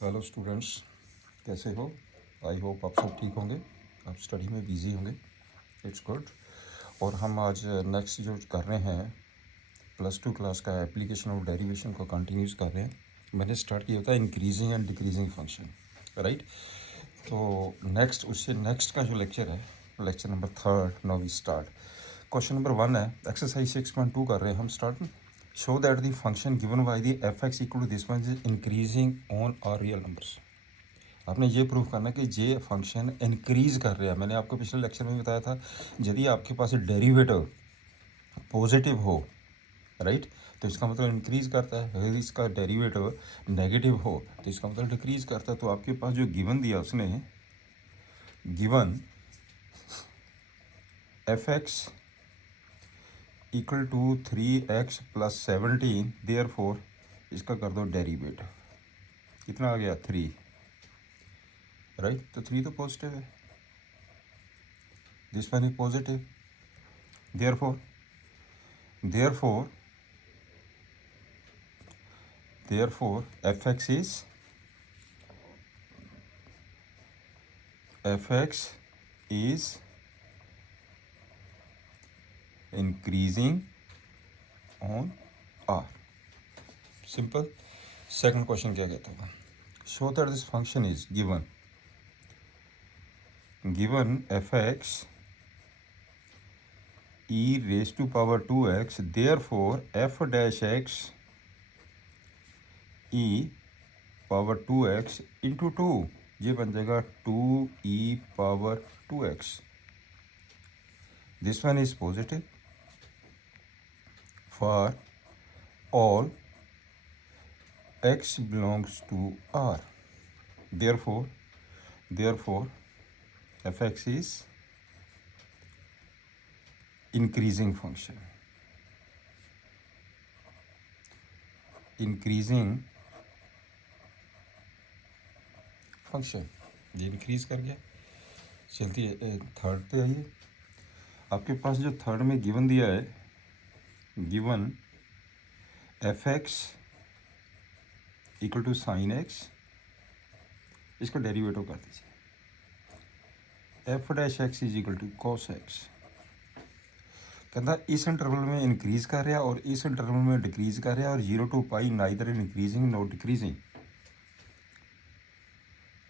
Hello students, कैसे हो? I hope आप सब ठीक होंगे, आप स्टडी में बिजी होंगे। It's good. और हम आज नेक्स्ट जो कर रहे हैं +2 क्लास का एप्लीकेशन ऑफ डेरिवेशन को कंटिन्यूस कर रहे हैं। मैंने स्टार्ट किया था increasing and decreasing function, right. तो नेक्स्ट उससे नेक्स्ट का जो लेक्चर है, lecture number 3, now we start. Question number 1 है, एक्सरसाइज 6.2 कर रहे हैं हम स्टार्ट में। Show that the function given by the f(x) equal to this one is increasing on R real numbers. आपने ये प्रूव करना कि ये फंक्शन इंक्रीज कर रहा है। मैंने आपको पिछले लेक्चर में बताया था, यदि आपके पास डेरिवेटिव पॉजिटिव हो, राइट, तो इसका मतलब इंक्रीज करता है। यदि इसका डेरिवेटिव नेगेटिव हो तो इसका मतलब डिक्रीज करता है। तो आपके पास जो गिवन दिया उसने, given f(x) equal to 3x + 17, therefore इसका कर दो डेरिवेटिव। कितना आ गया? 3, राइट। तो 3 तो पॉजिटिव है, this one is positive, therefore therefore f(x) is increasing on R. Simple. Second question क्या कहता है? Show that this function is given f(x) e⁻²x, therefore f'(x) e⁻²x into 2, ये बन जाएगा 2e⁻²x. This one is positive for all x belongs to R. Therefore f(x) is increasing function. Increasing function, ये increase कर गया। चलती है third पे आइए। आपके पास जो थर्ड में गिवन दिया है, given f(x) equal to sin x, इसका डेरिवेटिव कर दीजिए। f'(x) is equal to cos x। कहता इस इंटरवल में इंक्रीज कर रहा है और इस इंटरवल में डिक्रीज कर रहा है, और 0 to π neither increasing not decreasing,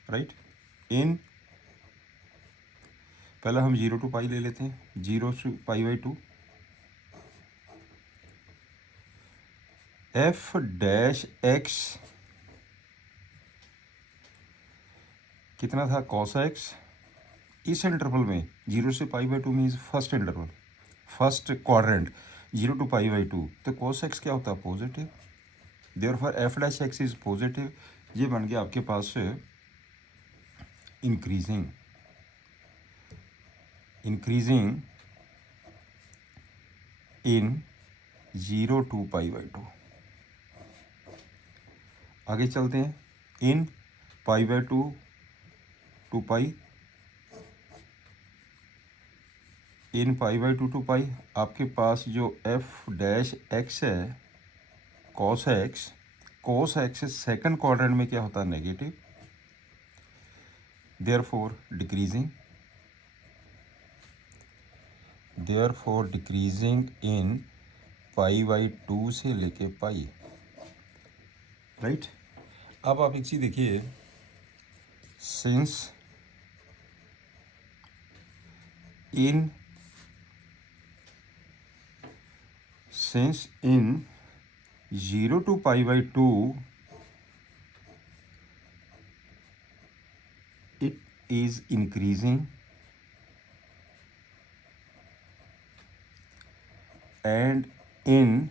right. In पहला हम 0 to π ले लेते हैं, 0 to π/2 f'(x) कितना था? cos x। इस इंटरवल में 0 से π/2 means first interval, first quadrant, 0 to π/2, तो cos x क्या होता है? Positive. Therefore f'(x) is positive. ये बन गया आपके पास इंक्रीजिंग इन 0 to π/2। आगे चलते हैं, इन π/2 to π, इन π/2 to π आपके पास जो f'(x) है, cos x सेकंड क्वाड्रेंट में क्या होता है? नेगेटिव। देयरफॉर डिक्रीजिंग इन π/2 से लेके π, राइट। अब आप एक चीज़ देखिए, since in 0 to π/2 it is increasing and in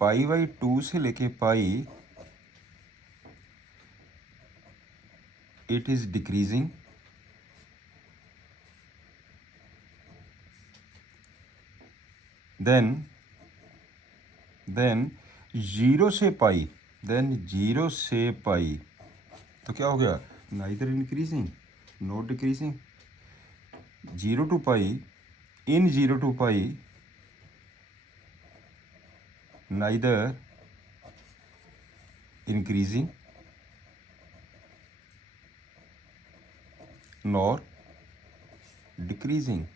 π/2 से लेके π it is decreasing, then 0 से π, तो क्या हो गया? Neither increasing not decreasing. 0 to π, in 0 to π neither increasing nor decreasing.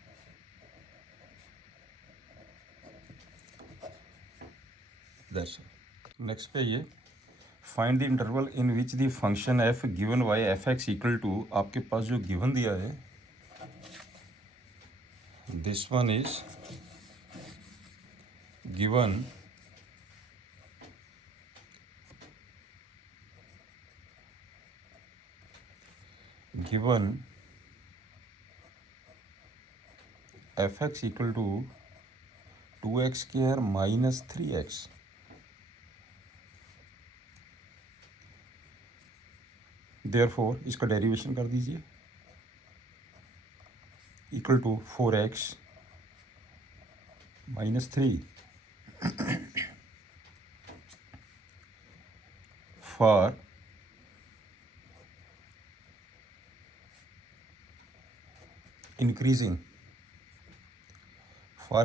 That's all. Next पे ये find the interval in which the function f given by f x equal to, आपके पास जो गिवन दिया है this one is given F x equal to 2x square minus 3x, therefore इसका derivation कर दीजिए equal to 4x minus 3 for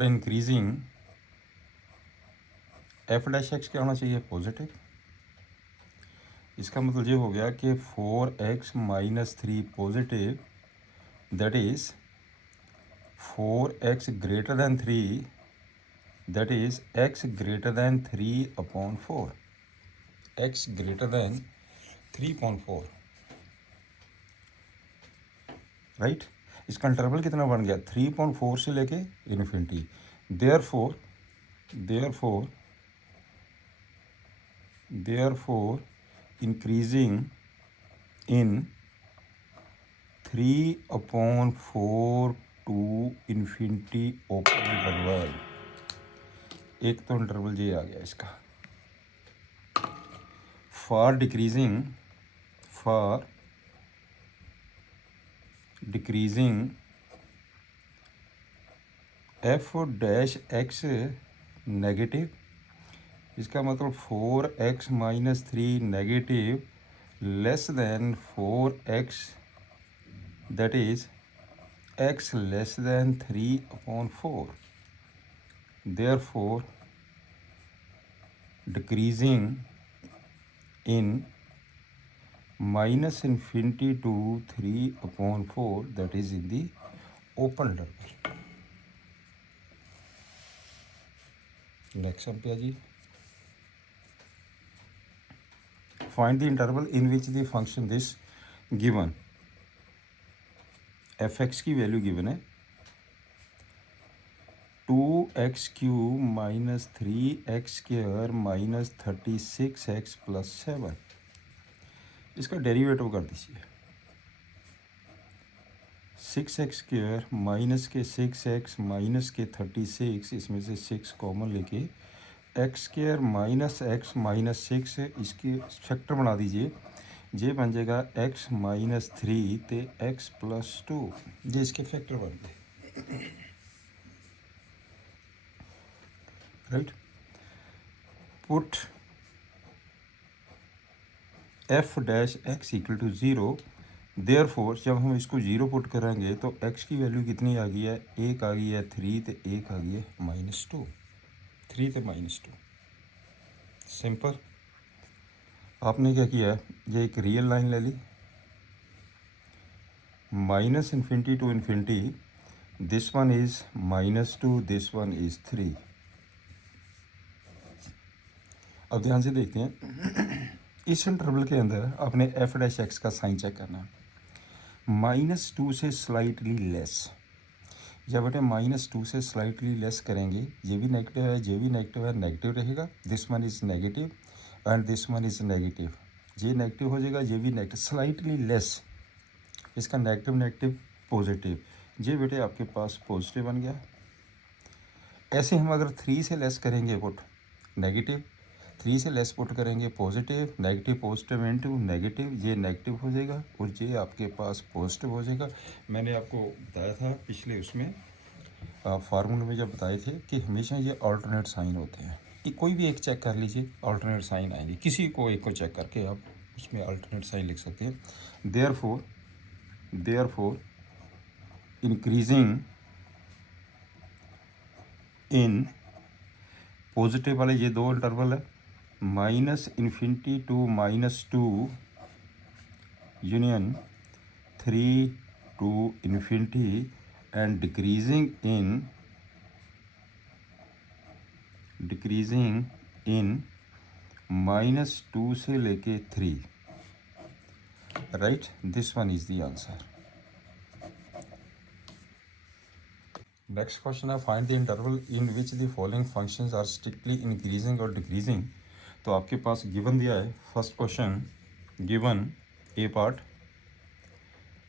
increasing f dash x क्या होना चाहिए, पॉजिटिव। इसका मतलब ये हो गया कि 4x minus 3 positive, that is 4x greater than 3, that is x greater than 3/4, x greater than 3/4, right. इसका इंटरवल कितना बन गया, 3.4 से लेके infinity. Therefore increasing in 3/4 to infinity open interval. एक तो इंटरवल ये आ गया इसका। For decreasing f dash x negative, इसका मतलब 4x minus 3 negative less than 4x, that is x less than 3/4, therefore decreasing in minus infinity to 3/4, that is in the open interval. Next sum पे जी, find the interval in which the function this given F x की value given है 2x³ minus 3x² minus 36x plus 7। इसका derivative कर दीजिए 6x² minus के 6x minus के 36, इसमें से 6 कॉमन लेके x² माइनस x माइनस 6 इसके फैक्टर बना दीजिए, ये बन जाएगा x माइनस 3 ते x प्लस 2, ये इसके फैक्टर बन गए, right. Put f dash x equal to 0, therefore जब हम इसको 0 पुट करेंगे तो x की वैल्यू कितनी आ गई है, एक आ गई है 3 तो एक आ गई है -2, 3 तो -2। सिंपल। आपने क्या किया है, ये एक रियल लाइन ले ली, minus infinity to infinity, this one is -2, this one is 3। अब ध्यान से देखते हैं इस इंटरवल के अंदर आपने एफ डैश एक्स का साइन चेक करना है, -2 से स्लाइटली लेस। जब बेटे -2 से स्लाइटली लेस करेंगे, ये भी नेगेटिव है, ये भी नेगेटिव है, नेगेटिव रहेगा, this one is negative and this one is negative, ये नेगेटिव हो जाएगा, ये भी नेगेटिव, स्लाइटली लेस, इसका नेगेटिव नेगेटिव पॉजिटिव, ये बेटे आपके पास पॉजिटिव बन गया। ऐसे हम अगर 3 से लेस करेंगे पुट नेगेटिव, 3 से लेस पुट करेंगे positive, negative positive into negative, ये नेगेटिव हो जाएगा और ये आपके पास पॉजिटिव हो जाएगा। मैंने आपको बताया था पिछले उसमें फार्मूले में जब बताए थे कि हमेशा ये अल्टरनेट साइन होते हैं, कि कोई भी एक चेक कर लीजिए अल्टरनेट साइन आएंगे, किसी को एक को चेक करके आप उसमें अल्टरनेट साइन लिख सकते हैं। देयरफॉर इंक्रीजिंग इन पॉजिटिव वाले ये दो इंटरवल है, -∞ to -2 union 3 to infinity and decreasing in -2 से लेके 3, right, this one is the answer. Next question है find the interval in which the following functions are strictly increasing और decreasing. तो आपके पास गिवन दिया है first question, given A part,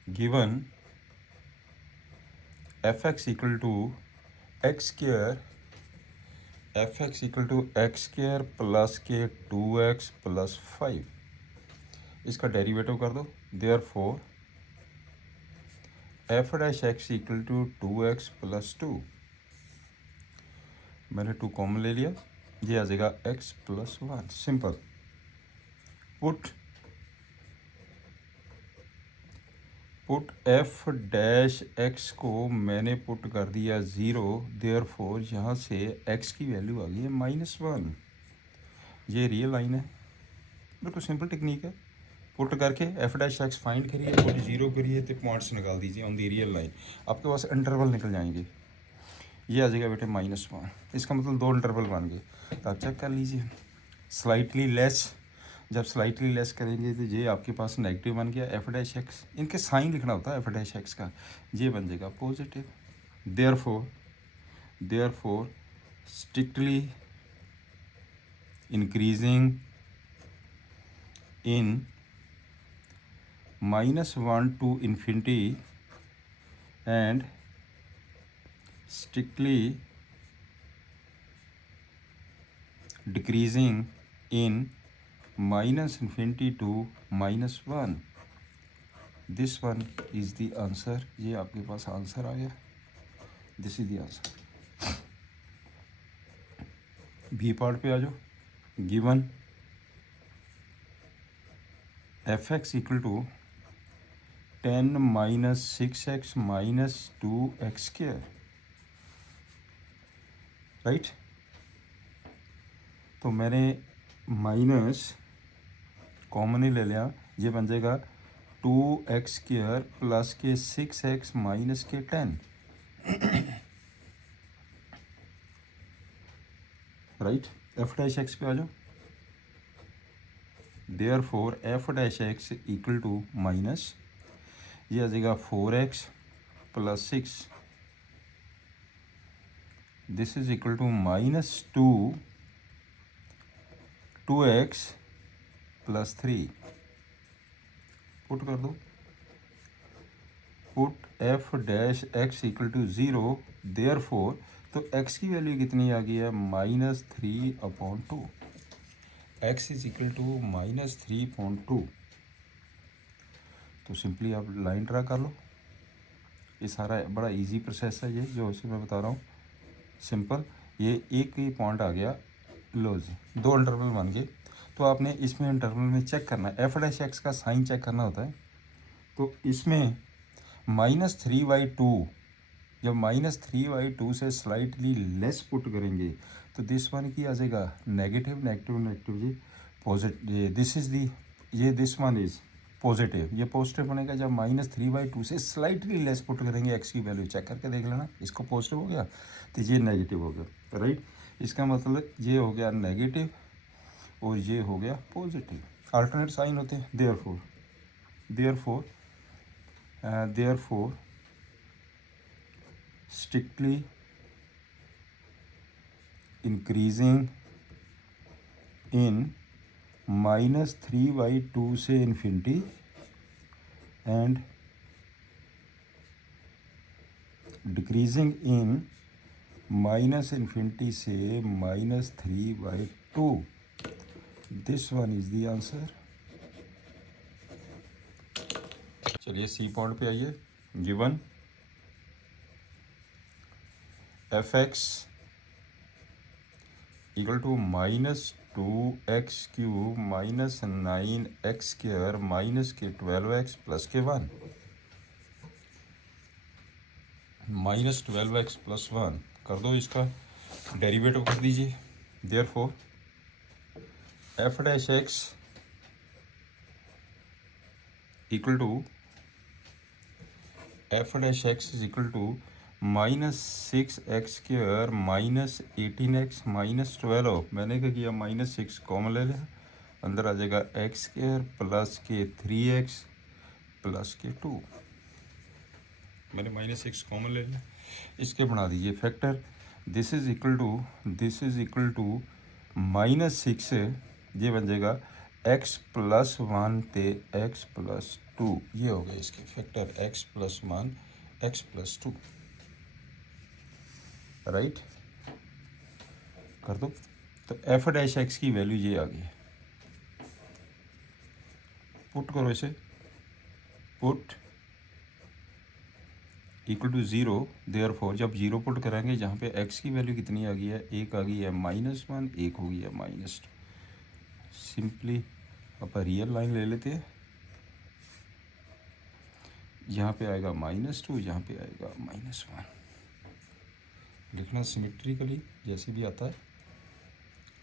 given F x equal to x square, F x equal to x square plus के 2x plus 5, इसका derivative कर दो। Therefore f dash x equal to 2x plus 2, मैंने 2 common ले लिया, ये आ जाएगा x plus 1। Simple. Put f dash x को मैंने पुट कर दिया 0, देयरफॉर यहाँ से x की वैल्यू आ गई है -1। ये रियल लाइन है, बिल्कुल सिंपल टेक्निक है। पुट करके एफ डैश एक्स फाइंड करिए और 0 करिए तो पॉइंट्स निकाल दीजिए ऑन दी रियल लाइन, आपके पास इंटरवल निकल जाएंगे। ये आ जाएगा बेटे -1, इसका मतलब 2 इंटरवल बन गए। तो आप चेक कर लीजिए, स्लाइटली लेस, जब स्लाइटली लेस करेंगे तो ये आपके पास नेगेटिव बन गया एफ डैश एक्स, इनके साइन लिखना होता है एफ डैश एक्स का, ये बन जाएगा positive. Therefore strictly increasing in -1 to infinity and strictly decreasing in -infinity to -1, this one is the answer। ये आपके पास आंसर आ गया, this is the answer. B part पे आ जाओ, given F x equal to 10 - 6x - 2x square, right. तो मैंने माइनस कॉमन ही ले लिया, ये बन जाएगा 2x स्क्वायर प्लस के 6x माइनस के 10, राइट। एफ डैश एक्स पे आ जाओ। Therefore f dash x equal to minus, ये आ जाएगा 4x plus 6, this is equal to -2x plus 3। Put कर दो, put f dash x equal to 0, therefore तो x की वैल्यू कितनी आ गई है -3/2, x इज इक्वल टू -3/2। तो सिंपली आप लाइन ड्रा कर लो। ये सारा बड़ा इजी प्रोसेस है, ये जो इसे मैं बता रहा हूँ सिंपल। ये एक ही पॉइंट आ गया, लो जी 2 इंटरवल बन गए। तो आपने इसमें इंटरवल में चेक करना है, एफ डैश एक्स का साइन चेक करना होता है। तो इसमें -3/2, जब -3/2 से स्लाइटली लेस पुट करेंगे तो दिस वन की आ जाएगा नेगेटिव, नेगेटिव नेगेटिव जी पॉजिटिव, दिस इज दी, ये दिस वन इज पॉजिटिव, ये पॉजिटिव बनेगा जब -3/2 से स्लाइटली लेस पुट करेंगे। एक्स की वैल्यू चेक करके देख लेना, इसको पॉजिटिव हो गया तो ये नेगेटिव हो गया, राइट। इसका मतलब ये हो गया नेगेटिव और ये हो गया पॉजिटिव, अल्टरनेट साइन होते हैं। देयरफॉर स्ट्रिक्टली इंक्रीजिंग इन -3/2 से infinity and decreasing in -infinity से -3/2, this one is the answer. चलिए सी पॉइंट पे आइए, given F x equal to -2x³ -9x² minus के 12x प्लस के 1, -12x प्लस 1 कर दो, इसका डेरिवेटिव कर दीजिए। Therefore f dash x equal to f dash x is equal to -6x² -18x -12। मैंने क्या किया, -6 कॉमन ले लिया, अंदर आ जाएगा x² प्लस के 3x प्लस के 2। मैंने -6 कॉमन ले लिया, इसके बना दीजिए factor. This is equal to -6, ये बन जाएगा x + 1 ते x + 2। ये हो गया इसके फैक्टर, x + 1 x + 2। राइट, कर दो। तो एफ डैश एक्स की वैल्यू ये आ गई है। पुट करो इसे, पुट इक्वल टू 0। देयरफॉर जब 0 पुट करेंगे, जहाँ पे x की वैल्यू कितनी आ गई है, एक आ गई है -1, एक हो गई है -2। सिंपली अपन रियल लाइन ले लेते हैं, यहाँ पे आएगा -2, यहाँ पे आएगा -1। लिखना सिमेट्रिकली जैसे भी आता है।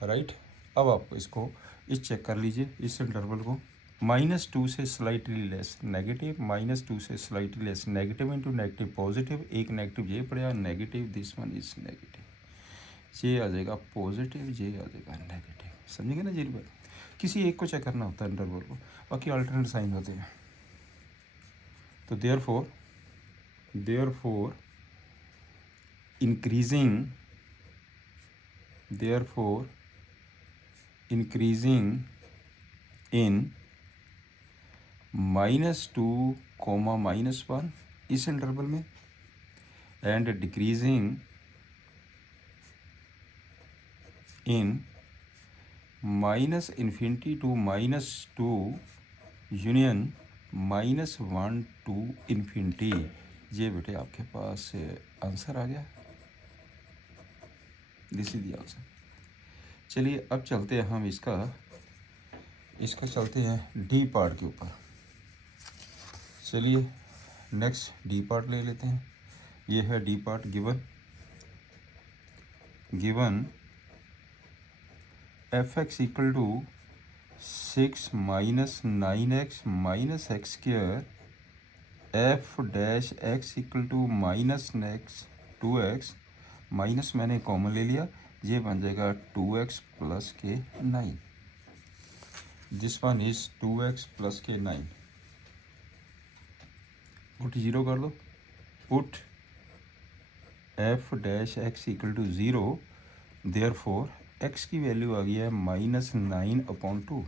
राइट, अब आप इसको चेक कर लीजिए, इस इंटरवल को। -2 से स्लाइटली लेस नेगेटिव, -2 से slightly less negative into negative positive, एक नेगेटिव ये पड़ेगा negative, this one is negative, ये आ जाएगा पॉजिटिव, ये आ जाएगा नेगेटिव। समझेंगे ना जी बात? किसी एक को चेक करना होता है इंटरवल को, बाकी अल्टरनेट साइन होते हैं। तो देयरफॉर इंक्रीजिंग in -2, -1 इस इंटरवल में, and decreasing in -∞ to -2 union -1 to ∞। ये बेटे आपके पास आंसर आ गया, दिस इज द आंसर। चलिए अब चलते हैं हम इसका चलते हैं डी पार्ट के ऊपर। चलिए नेक्स्ट डी पार्ट ले लेते हैं। ये है D part. Given f(x) equal to 6 - 9x - x², f dash x equal to -x 2x, minus मैंने कॉमन ले लिया, ये बन जाएगा 2x प्लस के 9। This one is 2x plus के 9। पुट 0 कर दो, put f dash x equal to 0। Therefore x की वैल्यू आ गई है -9/2।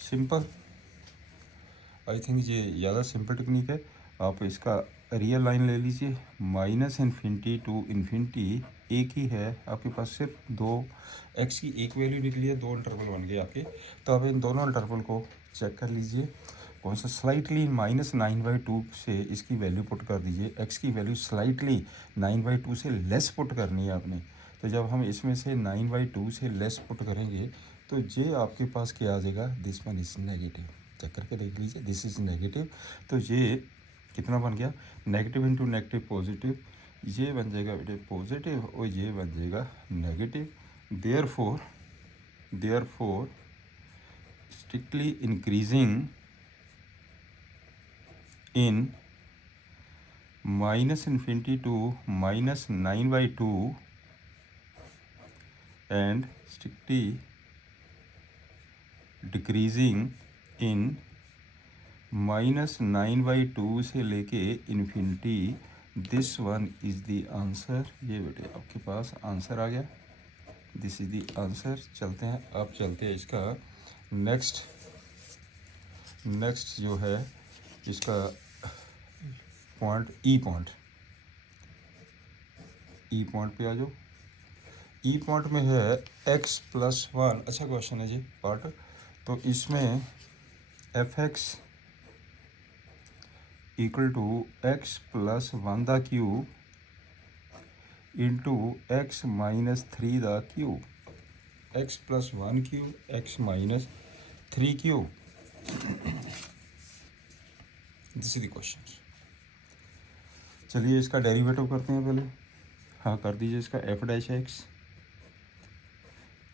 सिंपल, आई थिंक ये ज़्यादा सिंपल टेक्निक है। आप इसका रियल लाइन ले लीजिए, -∞ to ∞, एक ही है आपके पास, सिर्फ दो x की एक वैल्यू निकली है, दो इंटरवल बन गए आपके। तो आप इन दोनों इंटरवल को चेक कर लीजिए, कौन सा स्लाइटली -9/2 से इसकी वैल्यू पुट कर दीजिए। x की वैल्यू स्लाइटली 9/2 से लेस पुट करनी है आपने। तो जब हम इसमें से 9/2 से लेस पुट करेंगे, तो ये आपके पास क्या आ जाएगा, this one is negative. Check करके देख लीजिए, दिस इज नेगेटिव। तो ये कितना बन गया, नेगेटिव इंटू नेगेटिव पॉजिटिव, ये बन जाएगा बेटे पॉजिटिव, और ये बन जाएगा negative. Therefore strictly increasing in -∞ to -9/2 and strictly decreasing in -9/2 से लेके infinity, this one is the answer. ये बेटे आपके पास आंसर आ गया, दिस इज़ द आंसर। चलते हैं, अब चलते हैं इसका नेक्स्ट जो है इसका पॉइंट, ई पॉइंट पे आ जाओ। ई पॉइंट में है x + 1। अच्छा क्वेश्चन है जी पार्ट। तो इसमें f(x) इक्वल टू x + 1 दा क्यूब इंटू x - 3 दा cube, x + 1 cube x - 3 cube. This is the question. चलिए इसका डेरिवेटिव करते हैं पहले। हाँ कर दीजिए इसका f dash X.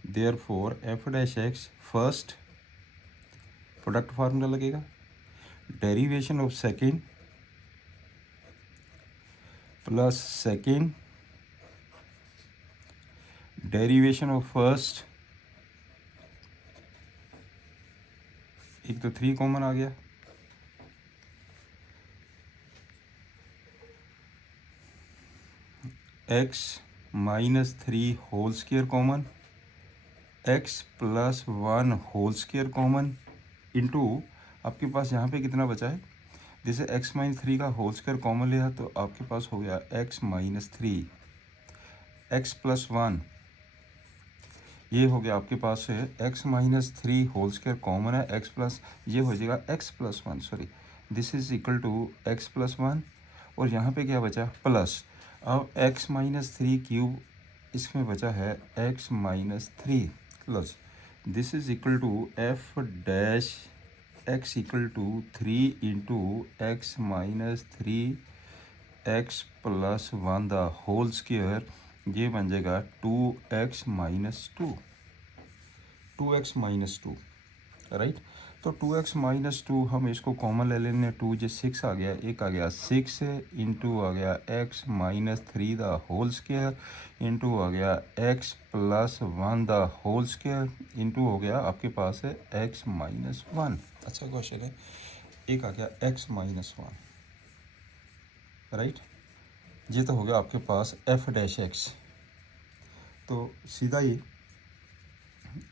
Therefore f dash X, first product formula लगेगा, derivation of second plus second derivation of first, एक तो 3 कॉमन आ गया, x minus 3 whole square common, x plus 1 whole square common into आपके पास यहाँ पे कितना बचा है, जैसे x माइनस 3 का होल स्क्वायर कॉमन लिया तो आपके पास हो गया x माइनस 3, x प्लस 1, ये हो गया आपके पास है x minus 3 whole square common है, x प्लस ये हो जाएगा x plus 1, sorry this is equal to x plus 1, और यहाँ पे क्या बचा प्लस, अब x माइनस 3 क्यूब इसमें बचा है x minus 3 plus this is equal to f dash x equal to 3 into x minus 3 x plus 1 the whole square, ये बन जाएगा 2x minus 2, 2x minus 2, right. तो 2x माइनस 2 हम इसको कॉमन ले लेने, 2 जो 6 आ गया, एक आ गया 6 इंटू आ गया x minus 3 the whole square into आ गया x plus 1 the whole square into हो गया आपके पास है x माइनस 1। अच्छा क्वेश्चन है, एक आ गया x माइनस 1, राइट, ये तो हो गया आपके पास f डैश x। तो सीधा ही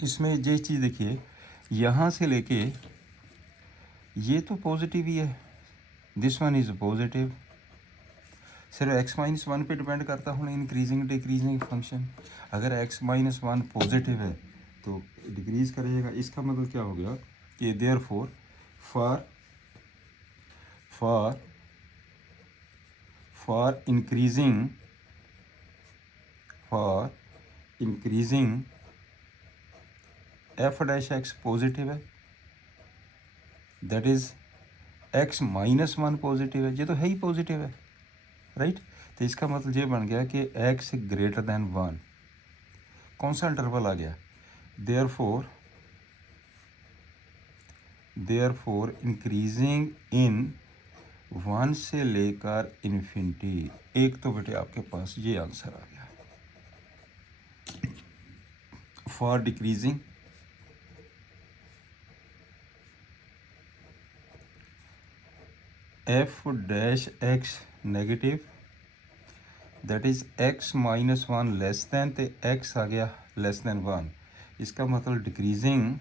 इसमें ये चीज़ देखिए, यहाँ से लेके ये तो पॉजिटिव ही है, दिस वन इज़ पॉजिटिव, सिर्फ x माइनस 1 पे डिपेंड करता हूँ इंक्रीजिंग डिक्रीजिंग फंक्शन। अगर x माइनस 1 पॉजिटिव है तो डिक्रीज करेगा, इसका मतलब क्या हो गया कि therefore for increasing f dash x positive है, that is x minus 1 positive है, ये तो है ही पॉजिटिव है, राइट। तो इसका मतलब ये बन गया कि x ग्रेटर दैन 1, कौन सा इंटरवल आ गया, देयरफॉर इंक्रीजिंग इन 1 से लेकर इन्फिनिटी, एक तो बेटे आपके पास ये आंसर आ गया। For decreasing f dash x negative, that is x minus 1 less than, तो x आ गया लेस दैन 1, इसका मतलब decreasing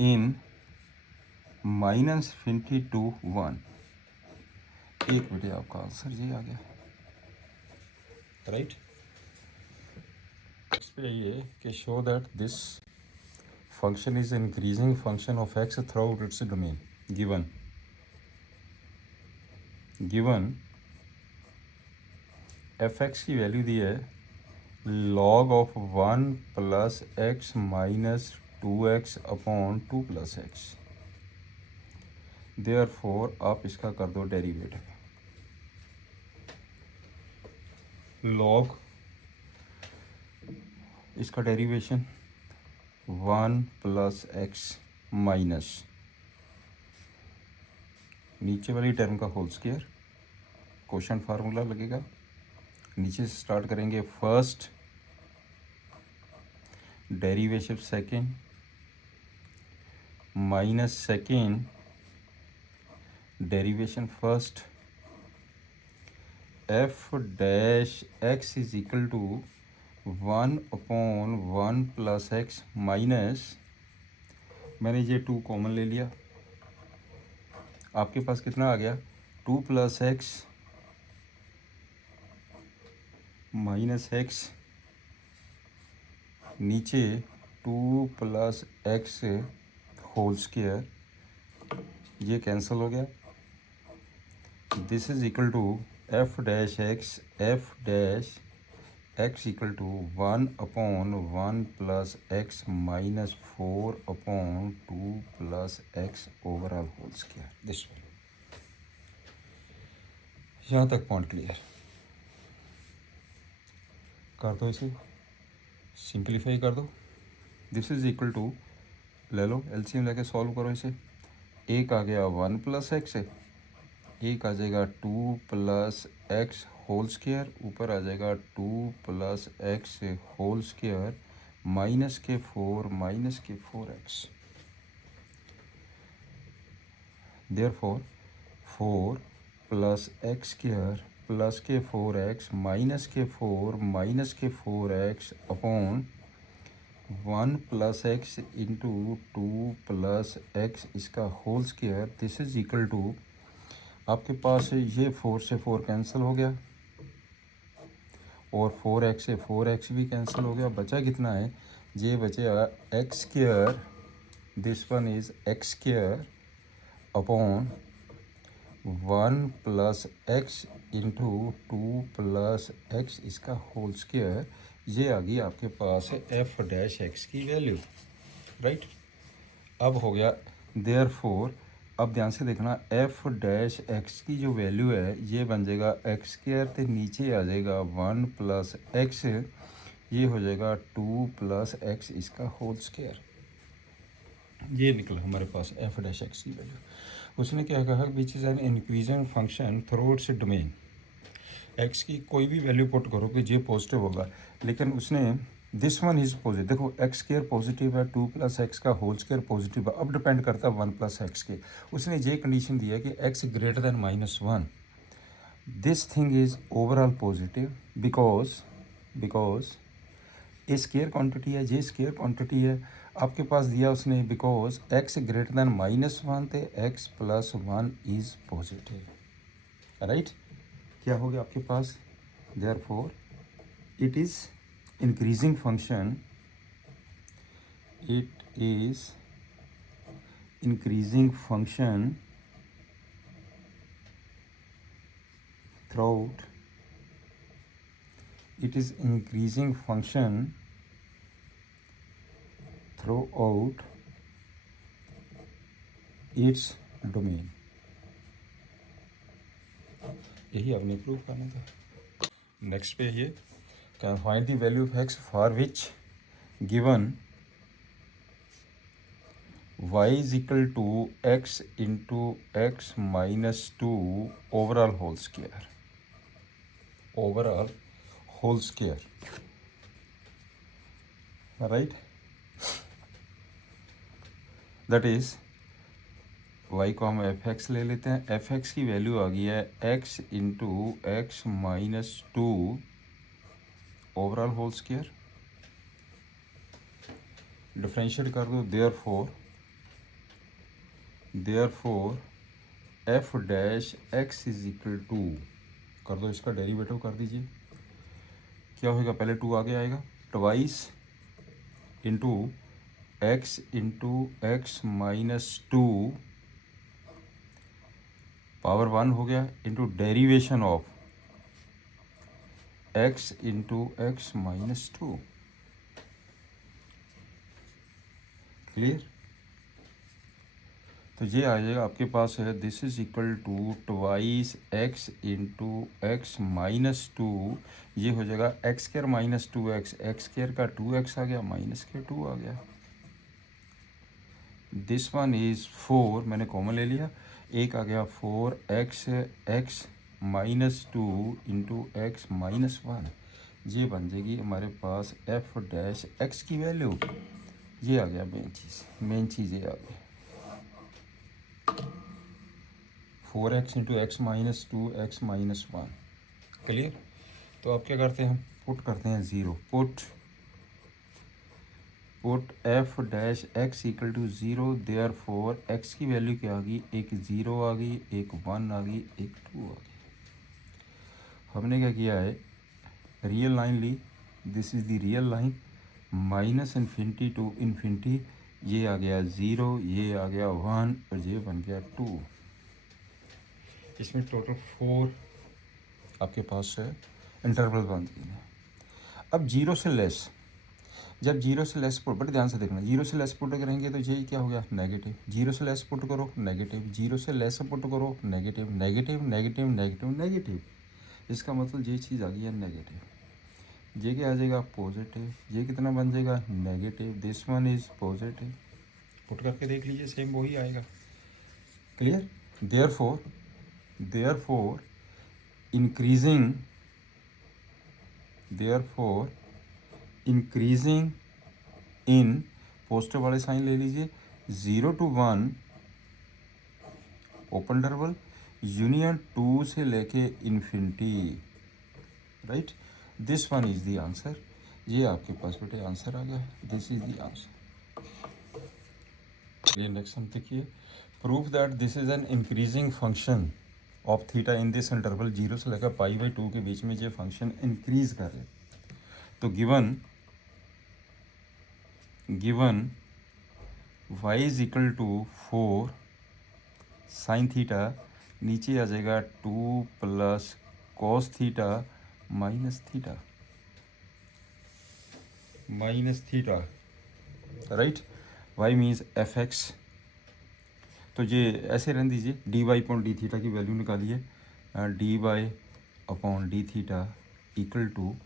in minus infinity to 1, एक बेटे आपका आंसर ये आ गया, राइट। इस पे ये कि show that this function is increasing function of x through out its domain, given F x की वैल्यू दी है log of 1 plus x minus 2x upon 2 plus x, therefore आप इसका कर दो डेरिवेटिव, log इसका डेरिवेशन 1 प्लस एक्स माइनस नीचे वाली term का होल स्क्वायर, क्वेश्चन फार्मूला लगेगा, नीचे से स्टार्ट करेंगे, first derivative second minus second derivation first, f dash x is equal to 1 upon 1 plus x minus, मैंने ये 2 कॉमन ले लिया, आपके पास कितना आ गया 2 प्लस एक्स माइनस एक्स, नीचे 2 प्लस एक्स होल स्क्वायर, ये कैंसिल हो गया, this is equal to f dash x equal to 1 upon 1 plus x minus 4 upon 2 plus x overall whole square, this one. यहाँ तक पॉइंट क्लियर कर दो, इसे simplify कर दो, दिस इज इक्वल टू ले लो एलसीएम लेके सॉल्व करो इसे, एक आ गया 1 प्लस एक्स है एक आ जाएगा 2 प्लस एक्स होल स्क्वायर, ऊपर आ जाएगा 2 plus x whole square minus के 4x। Therefore 4 plus X square plus के 4x माइनस के 4x upon 1 plus X into 2 plus X इसका whole square, this is equal to, आपके पास ये 4 से 4 कैंसिल हो गया और 4x से 4x भी कैंसिल हो गया, बचा कितना है, ये बचेगा x square, this one is x square upon 1 plus X into 2 plus X इसका होल स्क्वायर। ये आ गई आपके पास एफ डैश एक्स की वैल्यू, राइट। अब हो गया देयरफॉर, अब ध्यान से देखना, एफ डैश एक्स की जो वैल्यू है ये बन जाएगा एक्स स्क्वायर, तो नीचे आ जाएगा 1 प्लस एक्स, ये हो जाएगा 2 प्लस एक्स इसका होल स्क्वायर। ये निकला हमारे पास एफ डैश एक्स की वैल्यू। उसने क्या कहा, which is an increasing function through its domain. X की कोई भी वैल्यू पुट करो कि ये पॉजिटिव होगा, लेकिन उसने दिस वन इज पॉजिटिव, देखो एक्स स्क्वायर पॉजिटिव है, 2 प्लस एक्स का होल स्क्वायर पॉजिटिव है, अब डिपेंड करता है 1 प्लस एक्स के। उसने ये कंडीशन दिया कि x greater than -1, this thing is overall positive because A square quantity है, ये स्केयर क्वांटिटी है, आपके पास दिया उसने बिकॉज एक्स ग्रेटर दैन -1 थे X plus 1 is positive, right. क्या हो गया आपके पास, therefore it is increasing function, it is increasing function throughout, it is increasing function throughout its domain। यही आपने प्रूव करना था। नेक्स्ट पे ये can find the value of x for which given y is equal to x into x minus 2 overall whole square, overall whole square, right। that is y को हम F x ले लेते हैं, f x की value आ गई है x into x minus 2 overall whole square, differentiate कर दो, therefore f dash x is equal to, कर दो इसका डेरिवेटिव कर दीजिए, क्या होगा, पहले 2 आगे आएगा, twice into x minus 2 power 1 हो गया, into derivation of x into x minus 2, clear. तो ये आ जाएगा आपके पास है, this is equal to twice x into x minus 2, ये हो जाएगा x square minus 2x, x square का 2x आ गया माइनस के 2 आ गया, दिस वन इज 4, मैंने कॉमन ले लिया, एक आ गया 4x x minus 2 into x minus 1, ये बन जाएगी हमारे पास एफ डैश एक्स की वैल्यू। ये आ गया मेन चीज़ ये आ गई 4x into x minus 2 x minus 1, clear. तो अब क्या करते हैं, हम पुट करते हैं 0, put f dash x equal to 0, therefore x की वैल्यू क्या आ गई, एक 0 आ गई, एक 1 आ गई, एक 2 आ गई। हमने क्या किया है, रियल लाइन ली, this is the real line, minus infinity to infinity, ये आ गया 0, ये आ गया 1 और ये बन गया 2। इसमें टोटल 4 आपके पास है इंटरवल बन गए हैं। अब 0 से लेस, जब 0 से लेस पुट, बड़े ध्यान से देखना, 0 से लेस पुट करेंगे तो ये क्या हो गया, नेगेटिव, 0 से लेस पुट करो नेगेटिव, 0 से लेस पुट करो negative, negative negative negative negative, इसका मतलब ये चीज़ आ गई है नेगेटिव, ये क्या आ जाएगा पॉजिटिव, ये कितना बन जाएगा negative, this one is positive, put करके देख लीजिए सेम वही आएगा, clear. Therefore therefore increasing in positive वाले साइन ले लीजिए, 0 to 1 ओपन इंटरवल, यूनियन 2 से लेके infinity, right. This one is the answer. ये आपके पास बेटे आंसर आ गया, दिस इज द आंसर। ये नेक्स्ट हम देखिए, proof that this is an increasing function of theta in this interval, 0 से लेकर π/2 के बीच में ये फंक्शन इंक्रीज कर रहे। तो given y is equal to 4 sine theta, नीचे आ जाएगा 2 plus cos theta minus theta, right. y means fx। तो ये ऐसे रहने दीजिए, dy अपॉन डी थीटा की वैल्यू निकालिए, dy upon d theta equal to,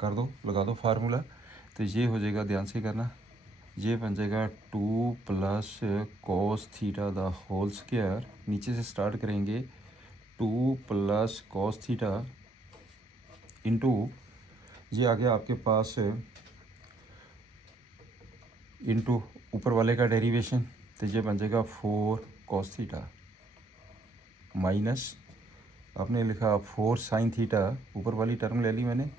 कर दो, लगा दो फार्मूला। तो ये हो जाएगा, ध्यान से करना, ये बन जाएगा 2 plus cos theta the whole square, नीचे से स्टार्ट करेंगे, 2 प्लस कॉस थीटा इंटू, ये आ गया आपके पास इंटू ऊपर वाले का डेरिवेशन, तो ये बन जाएगा 4 कॉस थीटा माइनस, आपने लिखा 4 साइन थीटा, ऊपर वाली टर्म ले ली मैंने,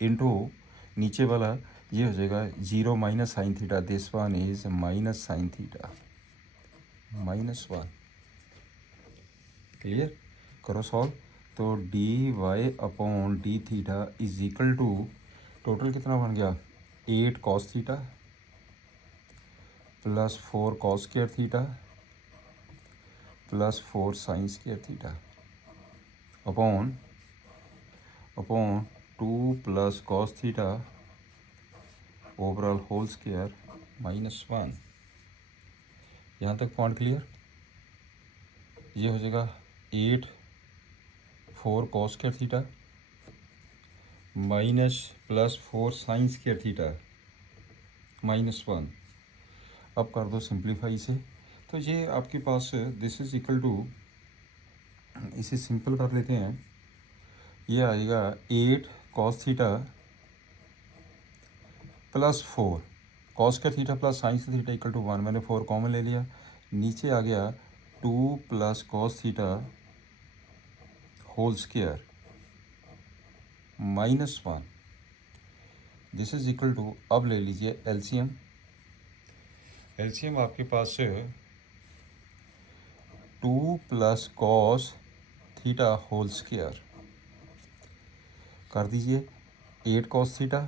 इंटू नीचे वाला ये हो जाएगा 0 minus sine theta, this one is minus sine theta -1। Clear, करो सॉल्व। तो dy upon d theta is equal to, total कितना बन गया, 8 cos theta plus 4 cos square theta plus 4 sine square theta upon 2 plus cos theta overall whole square -1। यहाँ तक point clear. ये हो जाएगा 8 4 cos square theta minus plus 4 sine square theta -1। अब कर दो सिंप्लीफाई इसे, तो ये आपके पास दिस इज इक्वल टू, इसे सिंपल कर लेते हैं, ये आएगा 8 कॉस थीटा प्लस 4 कॉस का थीटा प्लस साइन का थीटा इक्वल टू 1, मैंने 4 कॉमन ले लिया, नीचे आ गया 2 plus cos theta whole square -1, this is equal to, अब ले लीजिए एलसीएम आपके पास 2 plus cos theta whole square, कर दीजिए 8 cos theta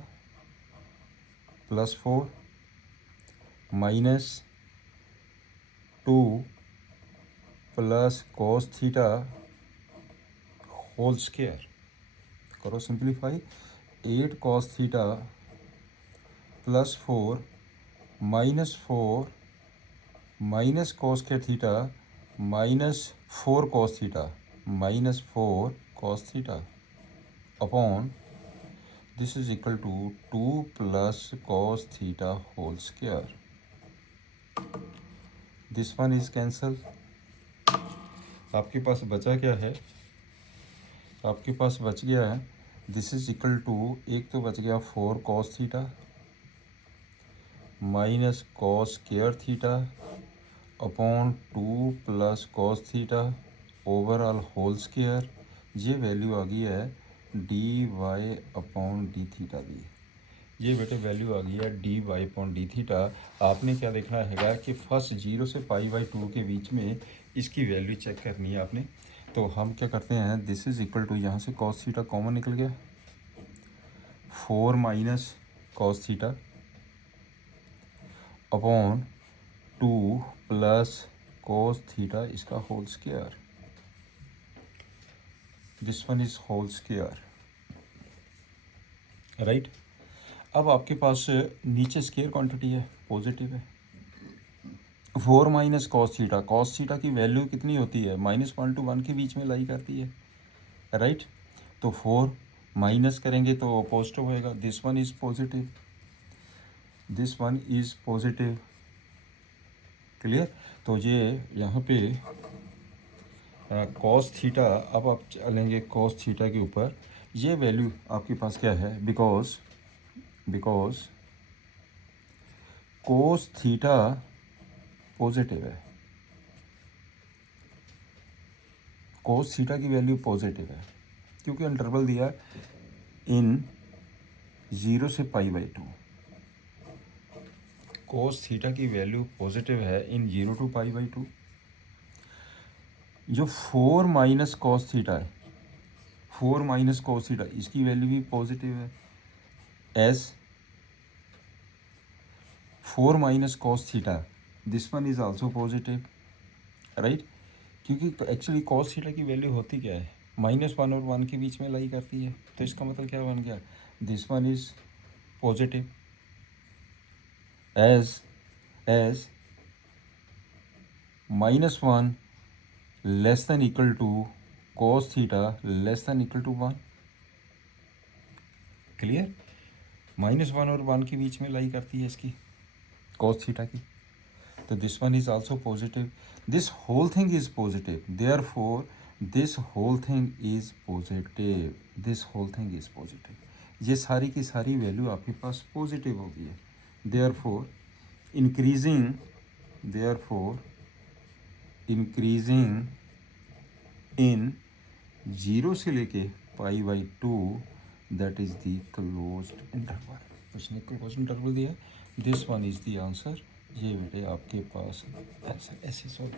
plus 4 minus 2 plus cos theta whole square, करो simplify, 8 cos theta plus 4 minus 4 minus cos square theta -4 cos theta upon, this is equal to 2 plus cos theta whole square, this one is cancel. आपके पास बचा क्या है, आपके पास बच गया है, this is equal to, एक तो बच गया 4 cos theta minus cos square theta upon 2 plus cos theta overall whole square, ये वैल्यू आ गई है dy अपॉन डी थीटा की, ये बेटे वैल्यू आ गई है dy अपॉन डी थीटा। आपने क्या देखना हैगा कि फर्स्ट 0 से π/2 के बीच में इसकी वैल्यू चेक करनी है आपने। तो हम क्या करते हैं, दिस इज इक्वल टू, यहाँ से कॉस थीटा कॉमन निकल गया, 4 minus cos theta upon 2 plus cos theta इसका whole square, this one is whole square, right. अब आपके पास नीचे स्क्वायर क्वांटिटी है, पॉजिटिव है, 4 माइनस कॉस थीटा की वैल्यू कितनी होती है, -1 to 1 के बीच में लाई करती है, राइट। तो 4 माइनस करेंगे तो पॉजिटिव होएगा, this one is positive, clear. तो ये यहाँ पे कॉस थीटा, अब आप चलेंगे कॉस थीटा के ऊपर, ये वैल्यू आपके पास क्या है, बिकॉज कोस थीटा पॉजिटिव है, कोस थीटा की वैल्यू पॉजिटिव है क्योंकि इंटरवल दिया इन 0 से π/2। कोस थीटा की वैल्यू पॉजिटिव है इन 0 to π/2। जो 4 माइनस कॉस थीटा है, 4 माइनस कॉस थीटा, इसकी वैल्यू भी पॉजिटिव है as 4 minus cos theta, this one is also positive, right. क्योंकि एक्चुअली कॉस थीटा की वैल्यू होती क्या है, -1 और 1 के बीच में लाई करती है। तो इसका मतलब क्या बन गया, this one is positive as -1 less than equal to cos theta less than equal to 1। Clear. -1 और 1 के बीच में लाई करती है इसकी कॉस थीटा की। तो this one is also positive, this whole thing is positive, therefore this whole thing is positive, this whole thing is positive. ये सारी की सारी वैल्यू आपके पास पॉजिटिव होगी है। देयरफॉर इंक्रीजिंग इन 0 से लेके π/2, that is the closed interval. उसने क्लोज्ड इंटरवल दिया, this one is the answer. ये बेटे आपके पास आंसर ऐसे सॉल्व।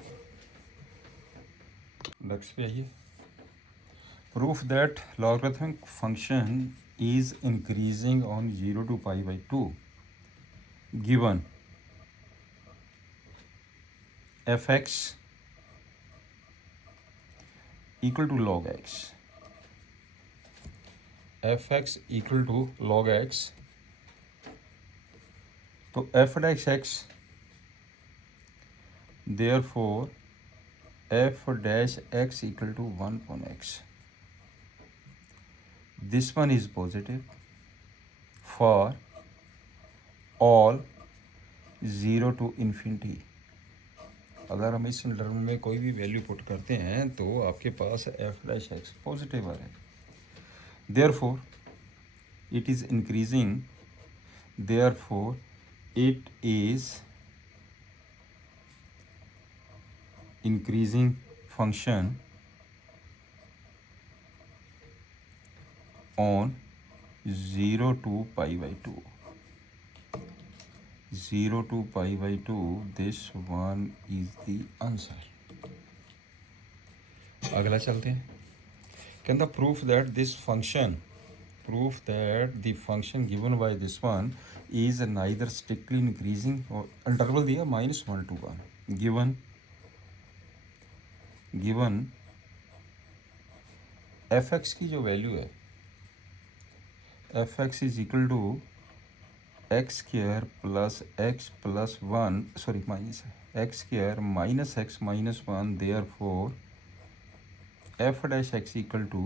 नेक्स्ट पे आइए, proof that logarithmic function is increasing on 0 to π/2 given f(x) equal to log x, f(x) equal to log x। तो f dash x, therefore f dash x equal to 1 upon x। This one is positive for all 0 to infinity। अगर हम इस interval में कोई भी value put करते हैं तो आपके पास f dash x पॉजिटिव आ जाएगा। Therefore it is increasing, therefore it is increasing function on 0 to π/2, 0 to π/2, this one is the answer। अगला चलते हैं, कहता proof that the function given by this one is neither strictly increasing or interval दिया -1 to 1, given f(x) की जो value है, f(x) is equal to x square plus x plus 1, sorry minus x square minus x minus 1, therefore f dash x equal to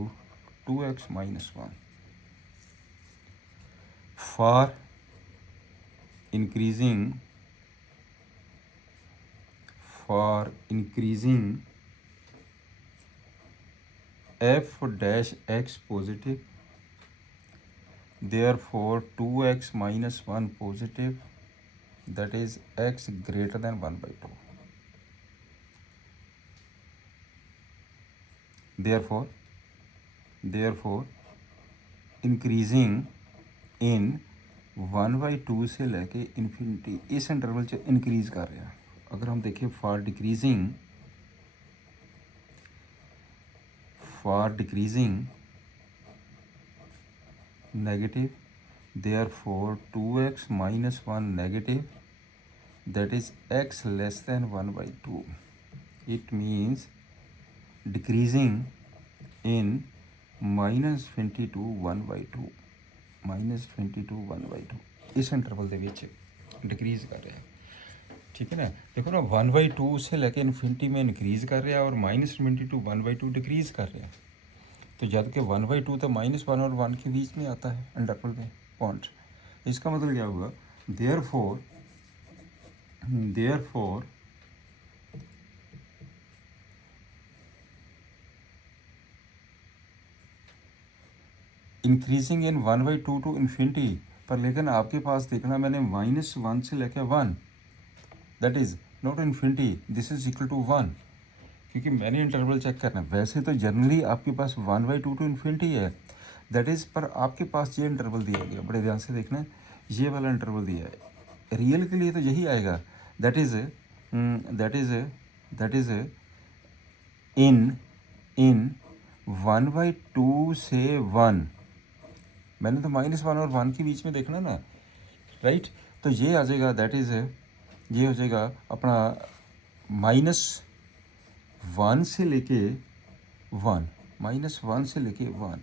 2x minus 1। For increasing f dash x positive, therefore 2x minus 1 positive, that is x greater than 1/2। Therefore increasing in 1/2 से लेके infinity, इस interval च increase कर रहा है। अगर हम देखें for decreasing negative, therefore 2x minus 1 negative, that is x less than 1/2। It means decreasing in -20 to 1/2, -20 to 1/2 इस इंटरवल ਦੇ ਵਿੱਚ डिक्रीज़ कर रहा है। ठीक है ना, देखो ना 1/2 से लेकर इन्फिनिटी में इंक्रीज़ कर रहा है और -20 to 1/2 डिक्रीज़ कर रहा है। तो जब कि 1/2 तो -1 और 1 के बीच में आता है इंटरवल में पॉइंट। इसका मतलब क्या हुआ, therefore increasing in 1/2 to infinity, पर लेकिन आपके पास देखना मैंने -1 से लेकर 1, that is not infinity, this is equal to 1, क्योंकि मैंने इंटरवल चेक करना है। वैसे तो जनरली आपके पास 1/2 टू इन्फिनिटी है, दैट इज़, पर आपके पास ये इंटरवल दिया गया, बड़े ध्यान से देखना, ये वाला इंटरवल दिया है। रियल के लिए तो यही आएगा, दैट इज़ दैट इज़ इन 1/2 से 1, मैंने तो -1 और 1 के बीच में देखना ना, राइट। तो ये आ जाएगा, दैट इज़ ये हो जाएगा अपना -1 से लेके 1, -1 से लेके 1,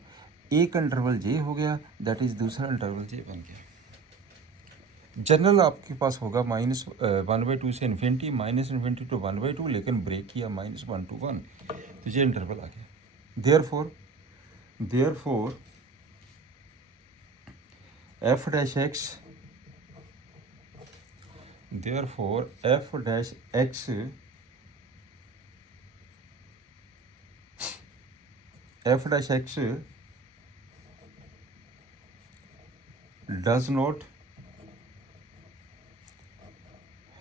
एक इंटरवल ये हो गया, दैट इज़ दूसरा इंटरवल ये बन गया। जनरल आपके पास होगा -1/2 से इन्फिनिटी, -इन्फिनिटी टू 1/2, लेकिन ब्रेक किया -1 to 1, तो ये इंटरवल आ गया। Therefore f dash x does not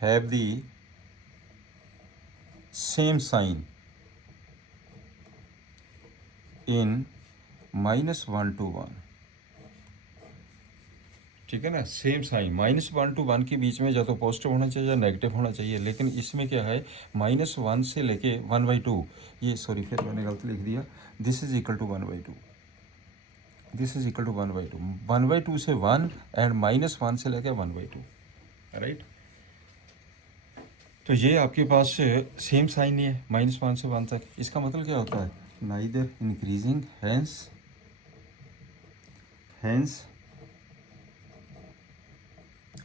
have the same sign in -1 to 1, ठीक है ना। सेम साइन, -1 to 1 के बीच में या तो पॉजिटिव होना चाहिए या नेगेटिव होना चाहिए, लेकिन इसमें क्या है, -1 से लेके 1/2, ये सॉरी फिर मैंने गलत लिख दिया, this is equal to 1/2, this is equal to 1/2, 1/2 से 1 एंड -1 से लेके 1/2, राइट। तो ये आपके पास सेम साइन नहीं है -1 से 1 तक। इसका मतलब क्या होता है, neither increasing, hence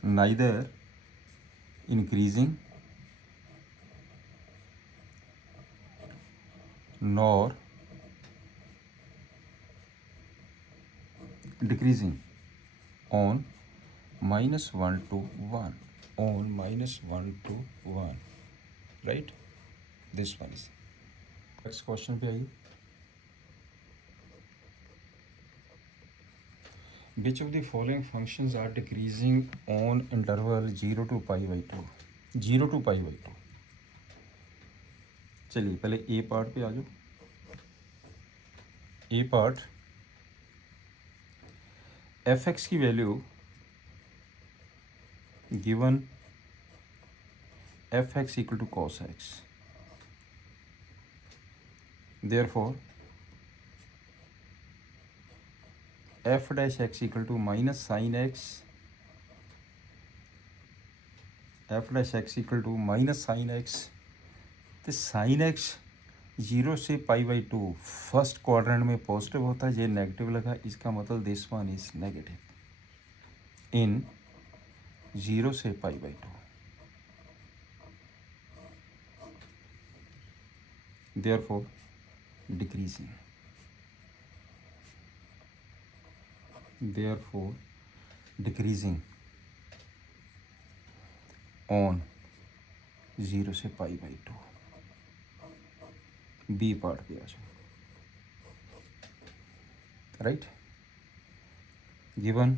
neither increasing nor decreasing on -1 to 1, on -1 to 1, right, this one is। next question पे आइए, which of the following functions are decreasing on interval 0 to π/2, 0 to π/2। चलिए पहले ए पार्ट पे आ जाओ। ए पार्ट, f(x) की value given f(x) equal to cos x, therefore f dash x equal to minus sine x, f dash x equal to minus sine x, तो sine x 0 से π/2 first quadrant में positive होता है, ये negative लगा, इसका मतलब this one is negative in 0 से π/2, therefore decreasing, therefore decreasing on 0 से π/2। बी पार्ट पे आ जाओ, right. Given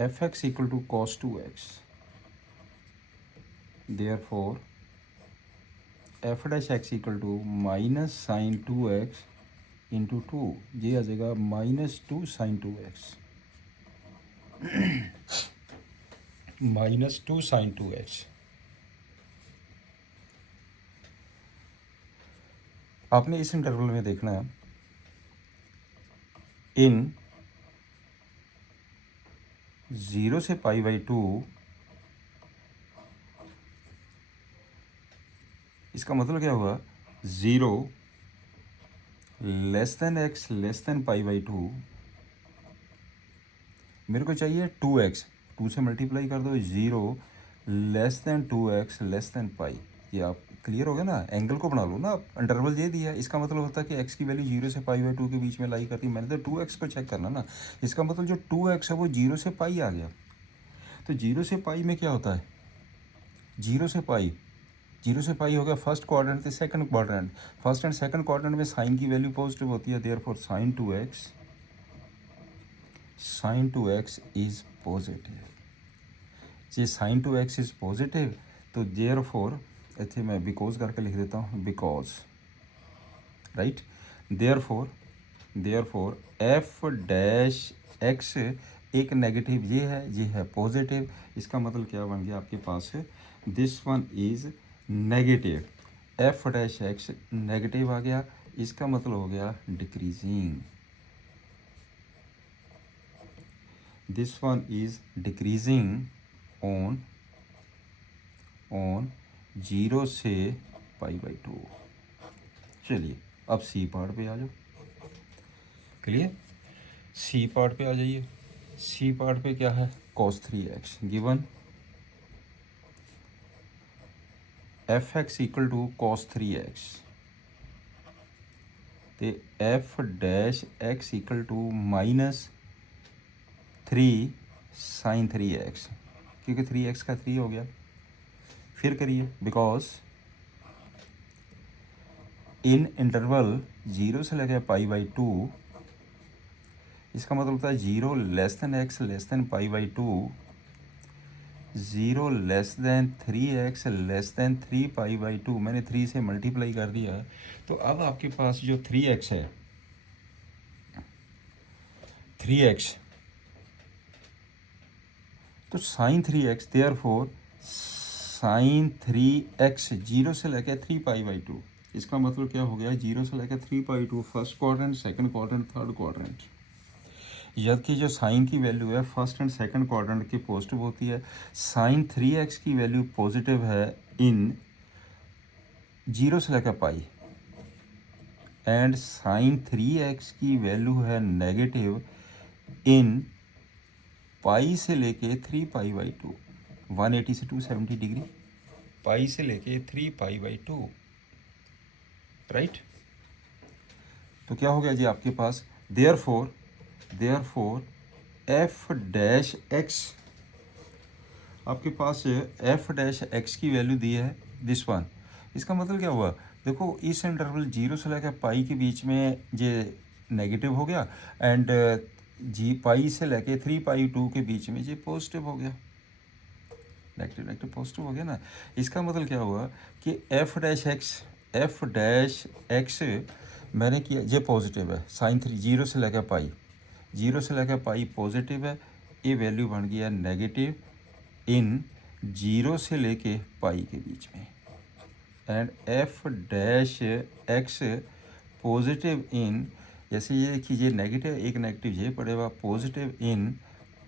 f(x) equal to cos 2x, therefore f dash x equal to minus sine 2x into 2, ये आ जाएगा -2 sin 2x, -2 sin 2x। आपने इस इंटरवल में देखना है, इन 0 से π/2, इसका मतलब क्या हुआ, 0 less than x less than π/2, मेरे को चाहिए 2x, 2 से मल्टीप्लाई कर दो, 0 less than 2x less than pi, ये आप क्लियर हो गया ना, एंगल को बना लो ना आप, इंटरवल ये दिया, इसका मतलब होता है कि x की वैल्यू 0 से π/2 के बीच में लाई करती है, मैंने तो 2x को चेक करना ना, इसका मतलब जो 2x है वो 0 से पाई आ गया। तो 0 से पाई में क्या होता है, 0 से पाई जीरो से पाई हो गया फर्स्ट क्वाड्रेंट तो second quadrant, first and second quadrant में साइन की वैल्यू पॉजिटिव होती है, therefore sine two x is positive. जे sine two x is positive तो देयरफॉर इतने मैं बिकॉज करके लिख देता हूँ, because, right. Therefore f dash x एक नेगेटिव ये है पॉजिटिव, इसका मतलब क्या बन गया आपके पास, this one is negative, f dash x negative आ गया, इसका मतलब हो गया decreasing, this one is decreasing on 0 से π/2। चलिए अब सी पार्ट पे आ जाओ, क्लियर। सी पार्ट पे आ जाइए। सी पार्ट पे क्या है, cos 3x given F x equal to cos 3x तो f dash x equal to -3 sin 3x, क्योंकि 3x का 3 हो गया। फिर करिए बिकॉज इन इंटरवल 0 से लेकर π/2, इसका मतलब होता है 0 less than x less than π/2, 0 less than 3x less than 3π/2, मैंने 3 से मल्टीप्लाई कर दिया। तो अब आपके पास जो 3x है, 3x तो sign 3x, therefore sign 3x 0 से लेकर 3π/2, इसका मतलब क्या हो गया, 0 से लेकर 3π/2 first quadrant, second quadrant, third quadrant. जबकि जो साइन की वैल्यू है फर्स्ट एंड सेकंड क्वाड्रेंट की पॉजिटिव होती है, साइन 3x की वैल्यू पॉजिटिव है इन 0 से लेकर पाई, एंड साइन 3x की वैल्यू है नेगेटिव इन पाई से लेके 3π/2, 180 से 270 डिग्री, पाई से लेके 3π/2, राइट। तो क्या हो गया जी आपके पास, देयरफॉर एफ डैश एक्स, आपके पास एफ डैश एक्स की वैल्यू दी है दिस वन, इसका मतलब क्या हुआ, देखो इस इंटरवल 0 से लेकर पाई के बीच में ये नेगेटिव हो गया, एंड जी पाई से लेके 3π/2 के बीच में ये पॉजिटिव हो गया, नेगेटिव पॉजिटिव हो गया ना। इसका मतलब क्या हुआ कि एफ डैश एक्स मैंने किया, ये पॉजिटिव है, साइन 0 से लेकर पाई, 0 से लेकर पाई पॉजिटिव है, ये वैल्यू बन गया नेगेटिव इन 0 से लेके पाई के बीच में, and F dash x positive in, जैसे ये देखिए नेगेटिव, एक नेगेटिव ये पड़ेगा, पॉजिटिव इन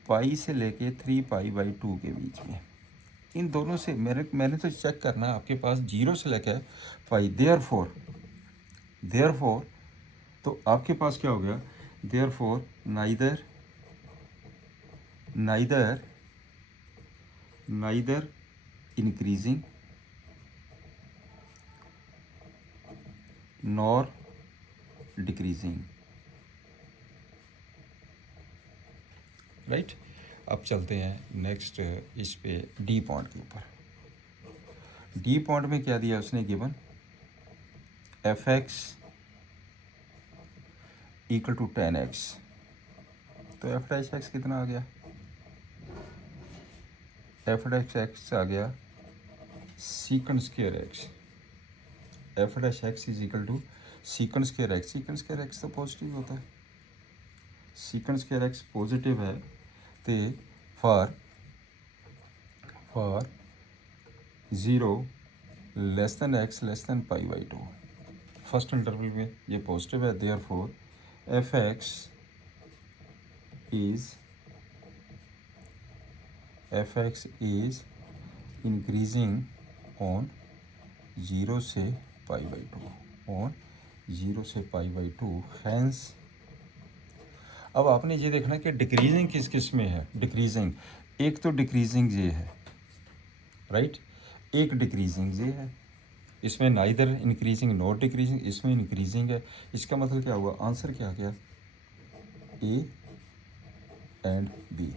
पाई से लेके 3π/2 के बीच में, इन दोनों से मैंने तो चेक करना आपके पास 0 से लेकर पाई, देयरफॉर तो आपके पास क्या हो गया, therefore neither increasing nor decreasing, right. अब चलते हैं नेक्स्ट इस पे डी पॉइंट के ऊपर। डी पॉइंट में क्या दिया उसने, given F x equal to 10x, तो एफ डैश एक्स कितना आ गया, एफ डैश एक्स आ गया secant square x, f dash x is equal to secant square x, secant square x तो पॉजिटिव होता है, सीकंड स्क्वायर एक्स पॉजिटिव है, तो for 0 less than x less than π/2, first interval में ये positive है, therefore f x is increasing on 0 से π/2, hence. अब आपने ये देखना कि डिक्रीजिंग किस किस में है, डिक्रीजिंग एक तो डिक्रीजिंग ये है, राइट, एक डिक्रीजिंग ये है, इसमें नाइदर इंक्रीजिंग नॉट डिक्रीजिंग, इसमें इंक्रीजिंग है, इसका मतलब क्या हुआ, आंसर क्या गया, A and B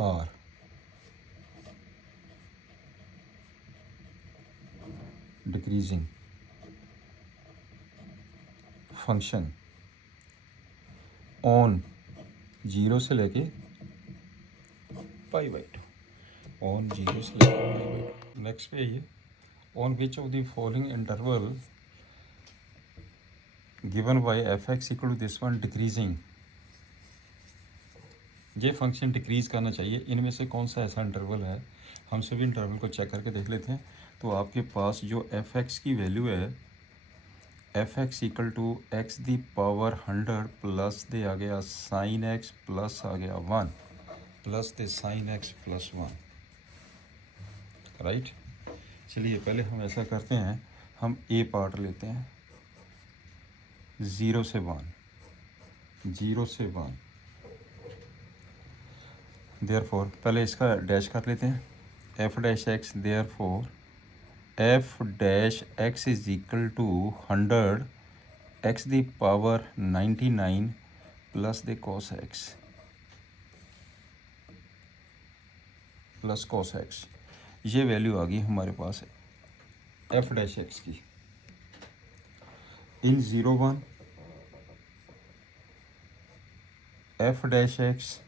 are increasing function on 0 से लेके π/2, ऑन 0 से लेके π/2। नेक्स्ट पे ये on which of the following interval given by f(x) equal to this one decreasing, ये फंक्शन डिक्रीज़ करना चाहिए, इनमें से कौन सा ऐसा इंटरवल है। हम सभी इंटरवल को चेक करके देख लेते हैं। तो आपके पास जो f(x) की वैल्यू है, f(x) equal to x the power 100 plus दे आ गया sin x प्लस आ गया 1 प्लस दे sin x प्लस 1, राइट। चलिए पहले हम ऐसा करते हैं, हम ए पार्ट लेते हैं 0 से 1, 0 से 1। देयरफॉर पहले इसका डैश कर लेते हैं, f'(x), therefore f'(x) is equal to 100 x the power 99 plus the cos x plus cos x। ये वैल्यू आ गई हमारे पास f'(x) की इन 0 1 f'(x)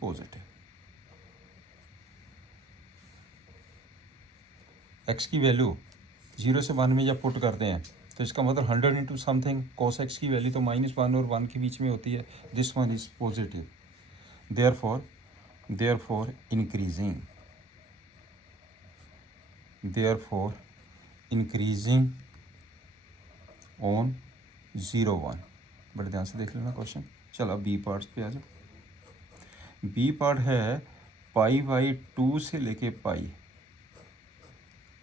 पॉजिटिव, x की वैल्यू 0 से 1 में जब पुट करते हैं तो इसका मतलब 100 इंटू समथिंग cos x की वैल्यू तो -1 और 1 के बीच में होती है, this one is positive, therefore increasing on 0 1। बड़े ध्यान से देख लेना क्वेश्चन। चलो बी पार्ट पे आ जाओ। बी पार्ट है π/2 से लेके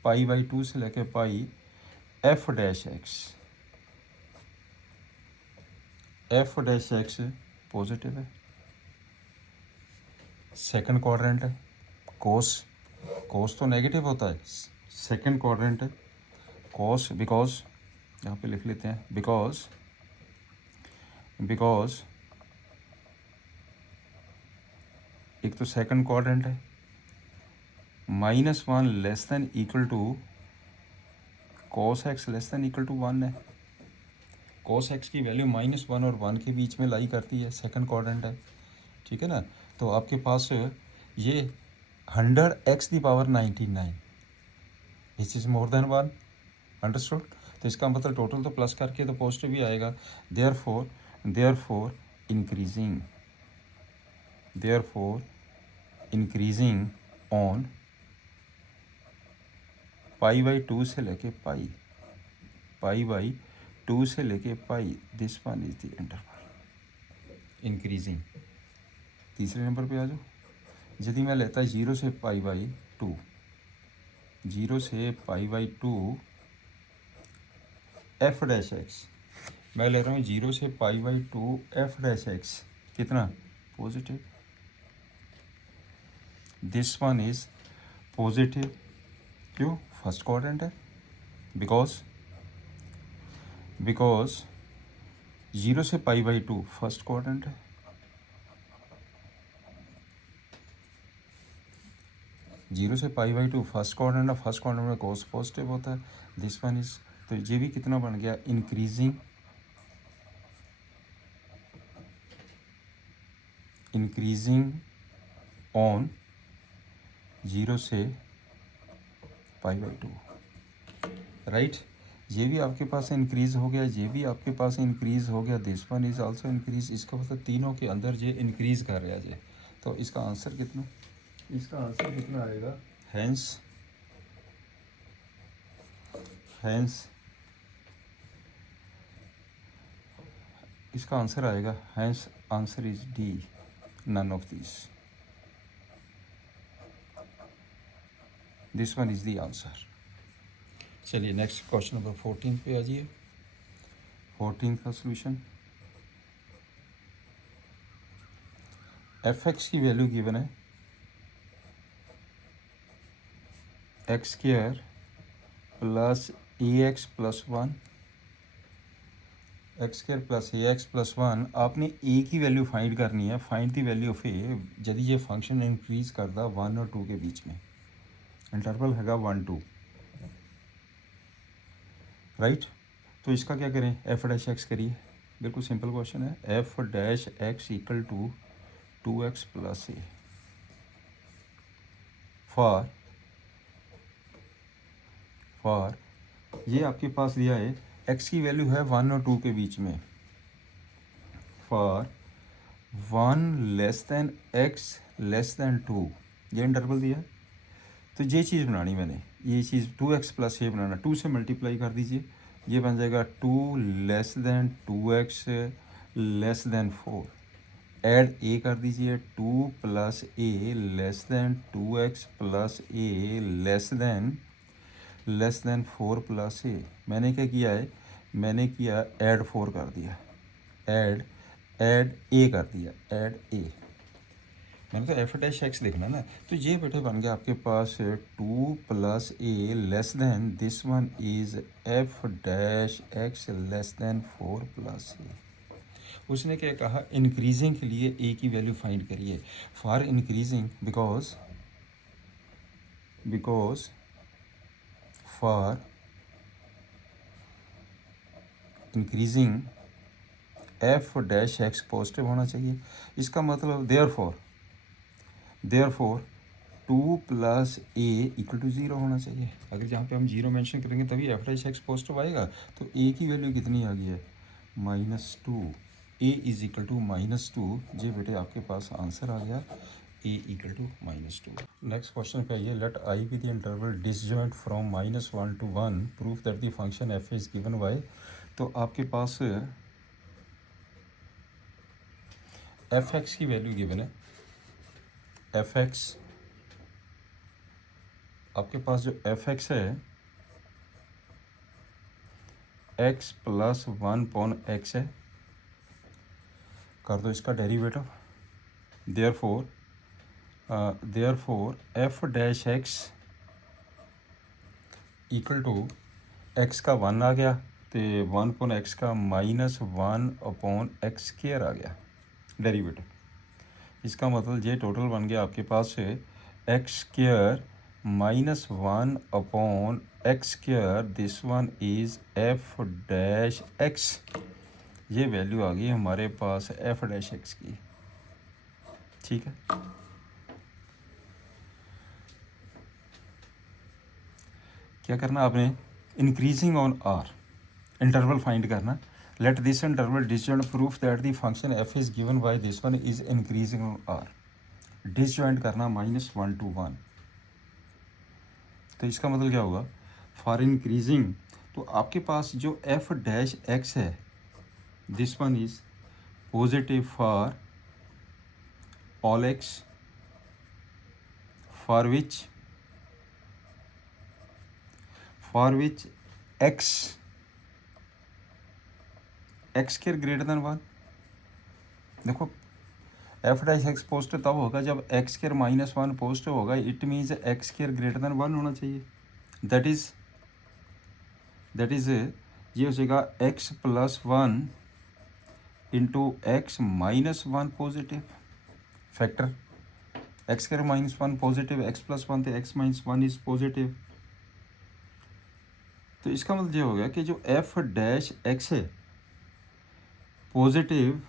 π/2 से लेके f'(x) पॉजिटिव है, सेकंड क्वाड्रेंट है, कोस तो नेगेटिव होता है, सेकंड क्वाड्रेंट है कोस, बिकॉज यहाँ पे लिख लेते हैं बिकॉज एक तो सेकंड क्वाड्रेंट है, -1 less than equal to cos x less than equal to 1 है। cos x की वैल्यू -1 और 1 के बीच में लाई करती है, सेकंड क्वाड्रेंट है, ठीक है ना। तो आपके पास ये 100 x the power 99 which is more than 1, understood. तो इसका मतलब टोटल तो प्लस करके तो पॉजिटिव ही आएगा। देयरफॉर इंक्रीजिंग ऑन π/2 से लेके π/2 से लेके this one is the interval increasing. तीसरे नंबर पे आ जाओ। यदि मैं लेता 0 से π/2, 0 से π/2 f'(x), मैं ले रहा हूँ 0 से π/2 f'(x) कितना positive, this one is positive, क्यों, फर्स्ट क्वाड्रेंट है, बिकॉज 0 से π/2 फर्स्ट क्वाड्रेंट है, जीरो से π/2 फर्स्ट क्वाड्रेंट है, फर्स्ट क्वाड्रेंट में कोस पॉजिटिव होता है, दिस वन इज, तो ये भी कितना बन गया इंक्रीजिंग ऑन 0 से π/2, राइट। ये भी आपके पास इंक्रीज़ हो गया, ये भी आपके पास इंक्रीज़ हो गया, this one is also increase. इसका मतलब तीनों के अंदर ये इंक्रीज़ कर रहा है। तो इसका आंसर कितना, आएगा, हैंस इसका आंसर आएगा, hence answer is D, none of this one is the answer. चलिए नेक्स्ट क्वेश्चन नंबर 14 पे आ जाइए। 14 का सोल्यूशन, f(x) की वैल्यू गिवन है x² plus ax plus 1, x² plus ax plus 1। आपने a की वैल्यू फाइंड करनी है, find the value of a यदि ये फंक्शन इंक्रीज करता 1 और 2 के बीच में, इंटरवल हैगा 1 2, राइट। तो इसका क्या करें, एफ डैश एक्स करिए, बिल्कुल सिंपल क्वेश्चन है। F dash x equal to 2x plus a for ये आपके पास दिया है x की वैल्यू है 1 और 2 के बीच में, for 1 less then x less then 2, ये इंटरवल दिया है। तो ये चीज़ बनानी मैंने, ये चीज़ 2x प्लस ए बनाना, 2 से मल्टीप्लाई कर दीजिए, ये बन जाएगा 2 less than 2x less than 4, add a कर दीजिए, 2 plus a less then 2x plus a less than 4 plus ए। मैंने क्या किया है, मैंने किया ऐड 4 कर दिया, ऐड ए कर दिया, ऐड ए। मैंने तो एफ डैश एक्स देखना ना, तो ये बेटे बन गया आपके पास 2 plus a less than this one is f dash x less than 4 plus a. उसने क्या कहा, इंक्रीजिंग के लिए ए की वैल्यू फाइंड करिए, for increasing because for increasing f dash x positive होना चाहिए। इसका मतलब therefore 2 plus a equal to 0 होना चाहिए। अगर जहाँ पे हम 0 मेंशन करेंगे तभी एफ डैश एक्स पॉजिटिव आएगा। तो ए की वैल्यू कितनी आ गई है, -2, ए इज इक्वल टू -2। जी बेटे आपके पास आंसर आ गया, a equal to -2। Next question पे आइए, let I be the interval disjoint from -1 to 1, proof that the function f is given by. तो आपके पास एफ एक्स की वैल्यू गिवन है, एफ एक्स आपके पास जो एफ एक्स है एक्स प्लस 1 पॉन एक्स है, कर दो इसका derivative. Therefore f dash x equal to x का 1 आ गया, तो 1 पॉन एक्स का -1 अपॉन एक्स स्क्वायर आ गया डेरिवेटिव। इसका मतलब ये टोटल बन गया आपके पास है x square -1 upon x square, this one is f dash x. ये वैल्यू आ गई हमारे पास एफ डैश एक्स की, ठीक है। क्या करना आपने, increasing on R interval find करना। Let this interval disjoint, proof that the function f is given by this one is increasing on R. Disjoint करना -1 to 1। तो इसका मतलब क्या होगा, फॉर इंक्रीजिंग, तो आपके पास जो एफ डैश एक्स है this one is positive for all x for which x square greater than 1। देखो एफ डैश एक्स पॉजिटिव तब होगा जब एक्स स्क्वायर -1 पॉजिटिव होगा, it means x square greater than 1 होना चाहिए। दैट इज ये हो जाएगा x plus 1 into x -1 positive factor, x square -1 positive, x plus 1 तो एक्स -1 इज पॉजिटिव। तो इसका मतलब ये हो गया कि जो एफ डैश एक्स है पॉजिटिव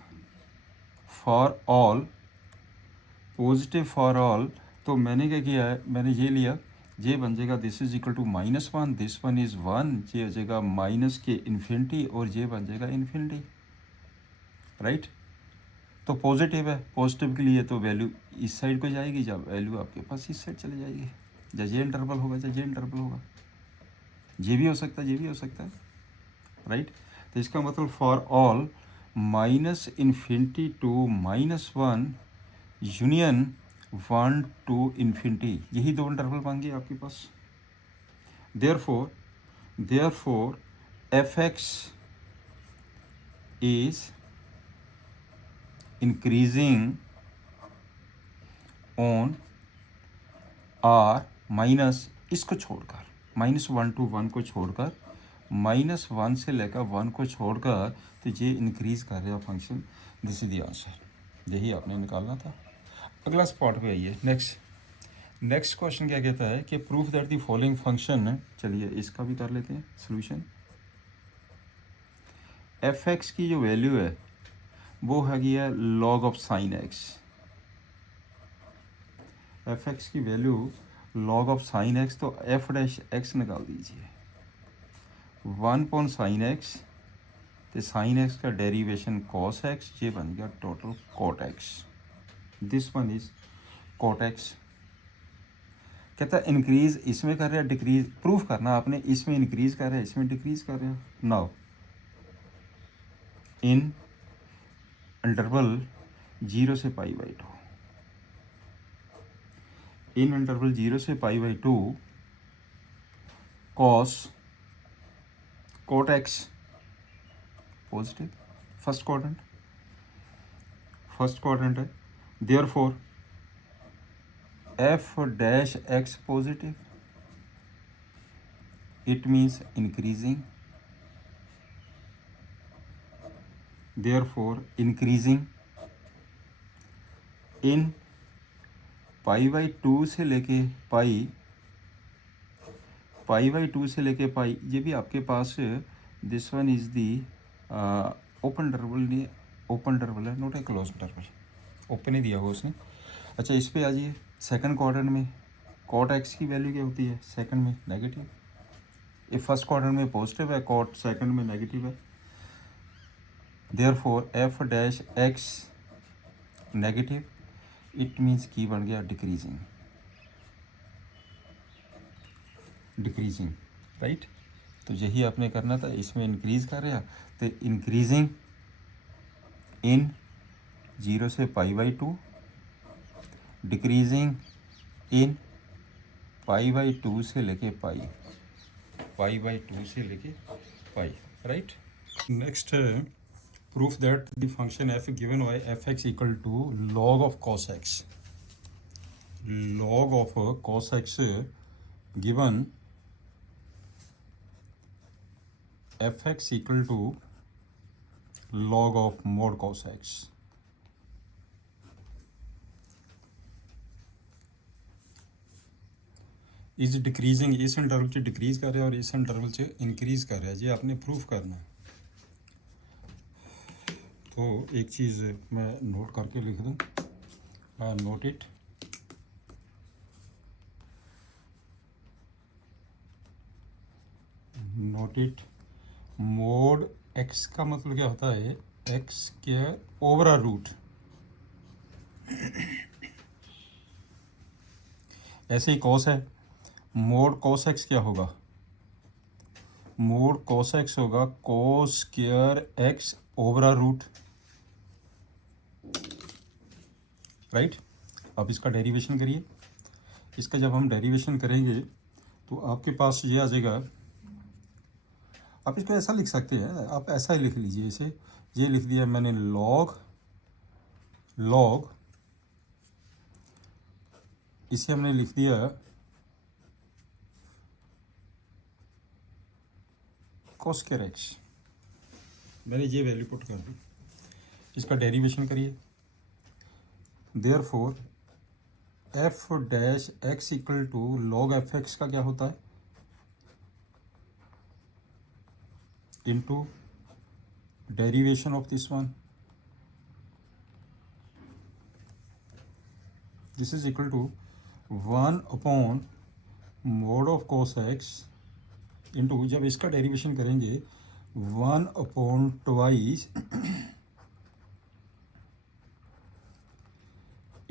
फॉर ऑल, तो मैंने क्या किया है, मैंने ये लिया, ये बन जाएगा this is equal to -1, this one is 1, ये हो जाएगा माइनस के इन्फिनिटी और ये बन जाएगा इन्फिनिटी, राइट। तो पॉजिटिव है, पॉजिटिव के लिए तो वैल्यू इस साइड को जाएगी, जब वैल्यू आपके पास इस साइड चली जाएगी। जब ये इंटरवल होगा, जब ये इंटरवल होगा, ये भी हो सकता है, ये भी हो सकता है, राइट। तो इसका मतलब for all -infinity to -1 union 1 to infinity, यही दो इंटरवल बन गए आपके पास। Therefore f x is increasing on R minus, इसको छोड़कर -1 to 1 को छोड़कर, -1 से लेकर 1 को छोड़कर, तो ये इंक्रीज कर रहा function. This is the answer, यही आपने निकालना था। अगला स्पॉट पे आइए, नेक्स्ट क्वेश्चन क्या कहता है कि proof that the following function, चलिए इसका भी कर लेते हैं सोल्यूशन। एफ एक्स की जो वैल्यू है वो हैगी है log of sine x. F x की value log of sine x, तो एफ डैश एक्स निकाल दीजिए। 1/sin x, तो साइन एक्स का डेरिवेशन कॉस एक्स, ये बन गया total cot x. This one is cot x. कहता है इंक्रीज इसमें कर रहे हैं, डिक्रीज प्रूफ करना आपने, इसमें इंक्रीज कर रहे हैं, इसमें डिक्रीज कर रहे हो। नाउ इन इंटरवल 0 से π/2, इन इंटरवल 0 से π/2 cos cot x positive, first quadrant है। Therefore f dash x positive, it means increasing, therefore increasing in π/2 से लेके π/2 से लेके पाई, ये भी आपके पास this one is the open interval, नहीं ओपन इंटरवल है, not a close interval, open ही दिया हुआ उसने। अच्छा इस पे आ जाइए, सेकंड क्वाड्रेंट में कॉट एक्स की वैल्यू क्या होती है, सेकंड में नेगेटिव, ये फर्स्ट क्वाड्रेंट में पॉजिटिव है, कॉट सेकंड में नेगेटिव है। Therefore f dash x negative, it means की बन गया डिक्रीजिंग, राइट। तो यही आपने करना था, इसमें इंक्रीज कर रहा तो इंक्रीजिंग इन 0 से π/2, डिक्रीजिंग इन π/2 से लेके π/2 से लेके पाई, राइट। नेक्स्ट है proof that the function f given by f x equal to log of cos x, log of cos x given F x equal to log of mod cos x। Is decreasing, इस interval से decrease कर रहा है और इस interval से increase कर रहा है, ये आपने प्रूफ करना है। तो एक चीज़ मैं नोट करके लिख दूँ, नोट इट, मोड एक्स का मतलब क्या होता है, x square over a root. ऐसे ही कॉस है, मोड कॉस एक्स क्या होगा, मोड कॉस एक्स होगा cos square x over a root, right. अब इसका डेरिवेशन करिए, इसका जब हम डेरिवेशन करेंगे तो आपके पास ये आ जाएगा, आप इसको ऐसा लिख सकते हैं, आप ऐसा ही लिख लीजिए, इसे ये लिख दिया मैंने लॉग, इसे हमने लिख दिया कॉस स्क्वायर एक्स, मैंने ये वैल्यू पुट कर दी। इसका डेरिवेशन करिए, therefore f dash x equal to log f x का क्या होता है, into derivation of this one, this is equal to 1/mod of cos x into, जब इसका डेरिवेशन करेंगे 1/2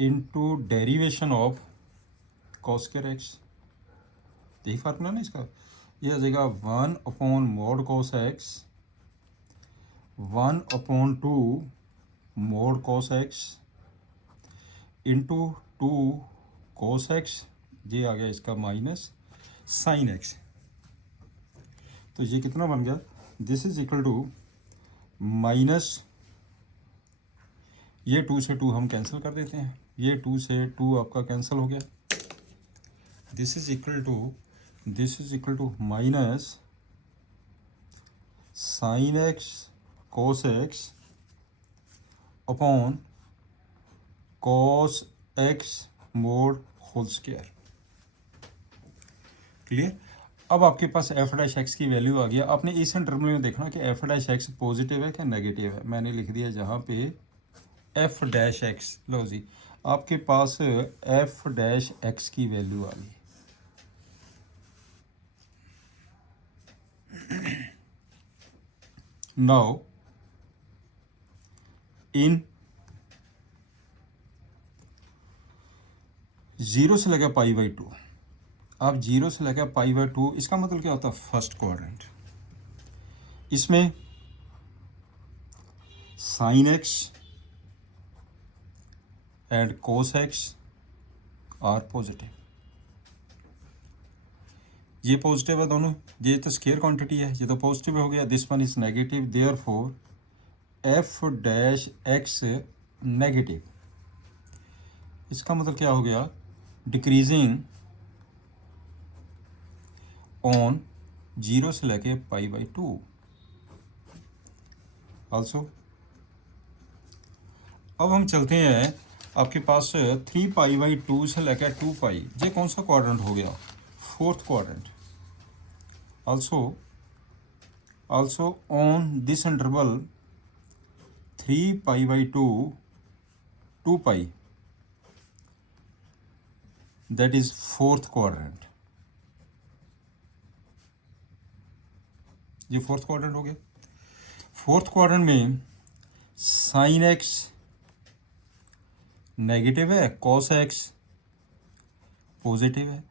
into derivation of cos square x, यही formula ना इसका, ये आ जाएगा 1/mod cos x 1/2 mod cos x into 2 cos x, ये आ गया इसका माइनस साइन x। तो ये कितना बन गया, this is equal to minus, ये 2 से 2 हम कैंसिल कर देते हैं, ये 2 से 2 आपका कैंसिल हो गया, this is equal to minus sine x cos x upon cos x mod whole square, clear. अब आपके पास एफ डैश एक्स की वैल्यू आ गया। आपने इस इंटरवल में देखना कि एफ डैश एक्स पॉजिटिव है क्या नेगेटिव है। मैंने लिख दिया जहाँ पे एफ डैश एक्स, लो जी आपके पास एफ डैश एक्स की वैल्यू आ गई। नाउ इन 0 से लगा पाई बाई 2, अब 0 से लगा पाई बाई 2, इसका मतलब क्या होता है फर्स्ट क्वाड्रेंट। इसमें sine x and cos x are positive, ये पॉजिटिव है दोनों, ये तो स्केयर क्वांटिटी है, ये तो पॉजिटिव हो गया। This one is negative, therefore f dash x negative. इसका मतलब क्या हो गया, डिक्रीजिंग ऑन 0 से लेके पाई बाई 2। आल्सो अब हम चलते हैं आपके पास 3 पाई बाई 2 से लेकर 2 पाई, ये कौन सा क्वाड्रेंट हो गया, fourth quadrant. also on this interval 3 pi by 2 pi, that is fourth quadrant, ये फोर्थ क्वाड्रेंट हो गया। फोर्थ क्वाड्रेंट में साइन एक्स नेगेटिव है, कॉस एक्स पॉजिटिव है,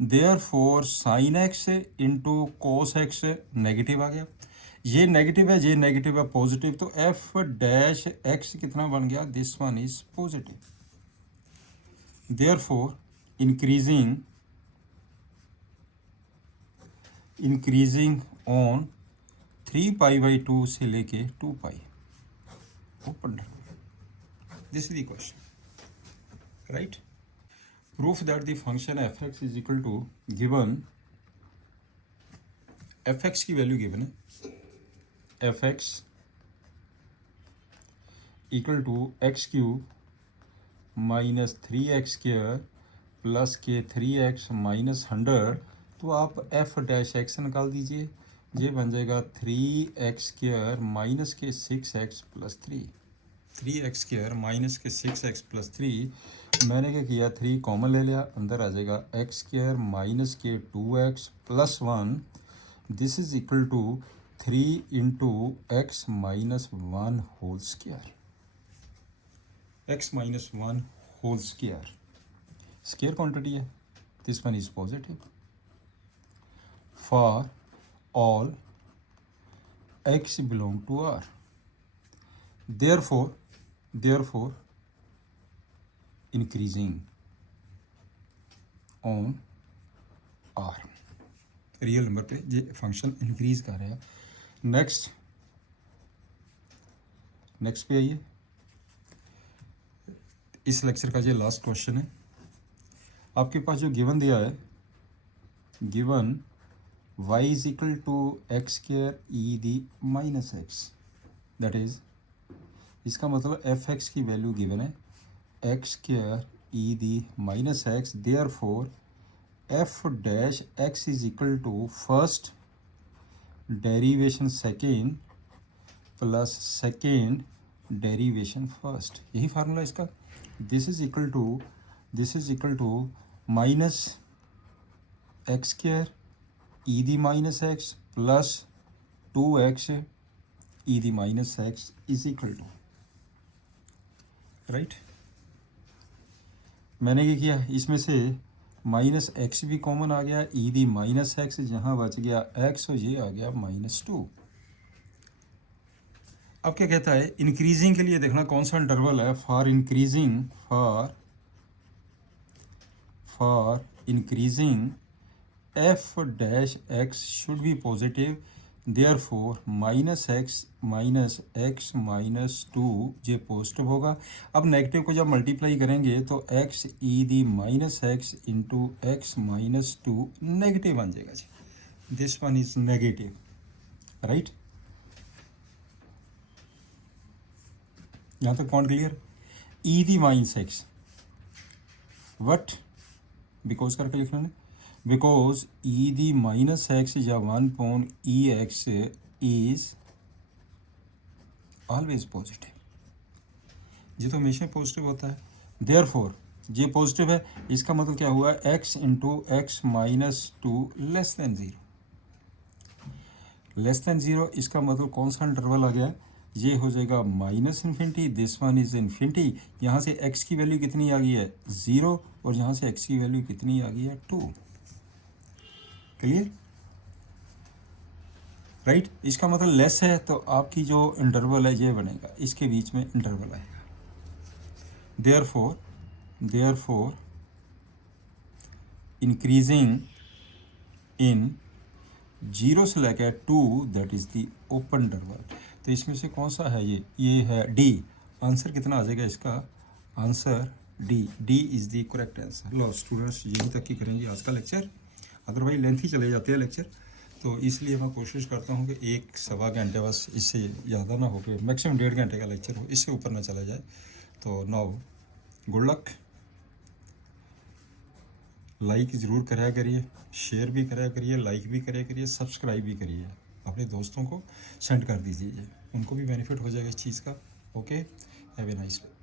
therefore sine x into cos x negative आ गया। ये नेगेटिव है, ये नेगेटिव है, पॉजिटिव, तो एफ डैश एक्स कितना बन गया, this one is positive. Therefore increasing on 3 pi by 2 से लेके 2 pi open. This is the question, right. Proof that the function fx is equal to given, fx की value given है, fx equal to x cube minus 3x square plus के 3x minus 100, तो आप f dash x निकाल दीजिए, ये बन जाएगा 3x स्क्वायर माइनस के 6x plus 3x square minus के 6x प्लस 3। मैंने क्या किया, 3 कॉमन ले लिया, अंदर आ जाएगा x स्क्वायर माइनस के 2x plus 1, this is equal to 3 into x minus 1 whole square, x minus 1 whole square square quantity है, this one is positive. For all x belong to R, therefore increasing on R, real number पे ये function increase कर रहा है। Next पे आइए, इस lecture का ये लास्ट क्वेश्चन है। आपके पास जो गिवन दिया है, given y is equal to x square e the minus x, that is, इसका मतलब एफ एक्स की वैल्यू गिवन है x square e the minus x, therefore f dash x is equal to first derivation second plus second derivation first, यही formula इसका। This is equal to minus x square e the minus x plus 2x e the minus x is equal to, right. मैंने ये किया, इसमें से minus x भी common आ गया, ई दी माइनस एक्स जहाँ बच गया एक्स, और ये आ गया -2। अब क्या कहता है, इंक्रीजिंग के लिए देखना कौन सा इंटरवल है, for increasing f dash x should be positive, therefore minus x minus 2 ये पॉजिटिव होगा। अब नेगेटिव को जब मल्टीप्लाई करेंगे तो x e the minus x into x minus 2 negative बन जाएगा जी, this one is negative, right. यहाँ तक point clear. E the minus x वट बिकॉज करके लिखना है, because e the minus x या 1 e x is always positive, ये तो हमेशा पॉजिटिव होता है। देयरफॉर ये पॉजिटिव है, इसका मतलब क्या हुआ, x into x minus two less than zero, less than zero, इसका मतलब कौन सा इंटरवल आ गया, ये हो जाएगा minus infinity, this one is infinity. यहाँ से x की वैल्यू कितनी आ गई है 0, और यहाँ से x की वैल्यू कितनी आ गई है 2। Clear, right. इसका मतलब लेस है तो आपकी जो इंटरवल है ये बनेगा, इसके बीच में इंटरवल आएगा। देयरफॉर इंक्रीजिंग इन 0 से लेकर 2 that is the open interval. तो इसमें से कौन सा है, ये है डी। आंसर कितना आ जाएगा इसका, answer D is the correct answer. Low students, यहीं तक ही करेंगे आज का लेक्चर, अदरवाइज लेंथी चले जाते हैं लेक्चर, तो इसलिए मैं कोशिश करता हूँ कि 1-1.25 घंटे बस, इससे ज़्यादा ना हो के मैक्सिमम 1.5 घंटे का लेक्चर हो, इससे ऊपर ना चला जाए। तो नाउ गुड लक, लाइक ज़रूर कराया करिए, शेयर भी कराया करिए, लाइक भी कराया करिए, सब्सक्राइब भी करिए, अपने दोस्तों को सेंड कर दीजिए, उनको भी बेनिफिट हो जाएगा इस चीज़ का। Okay, have a nice day.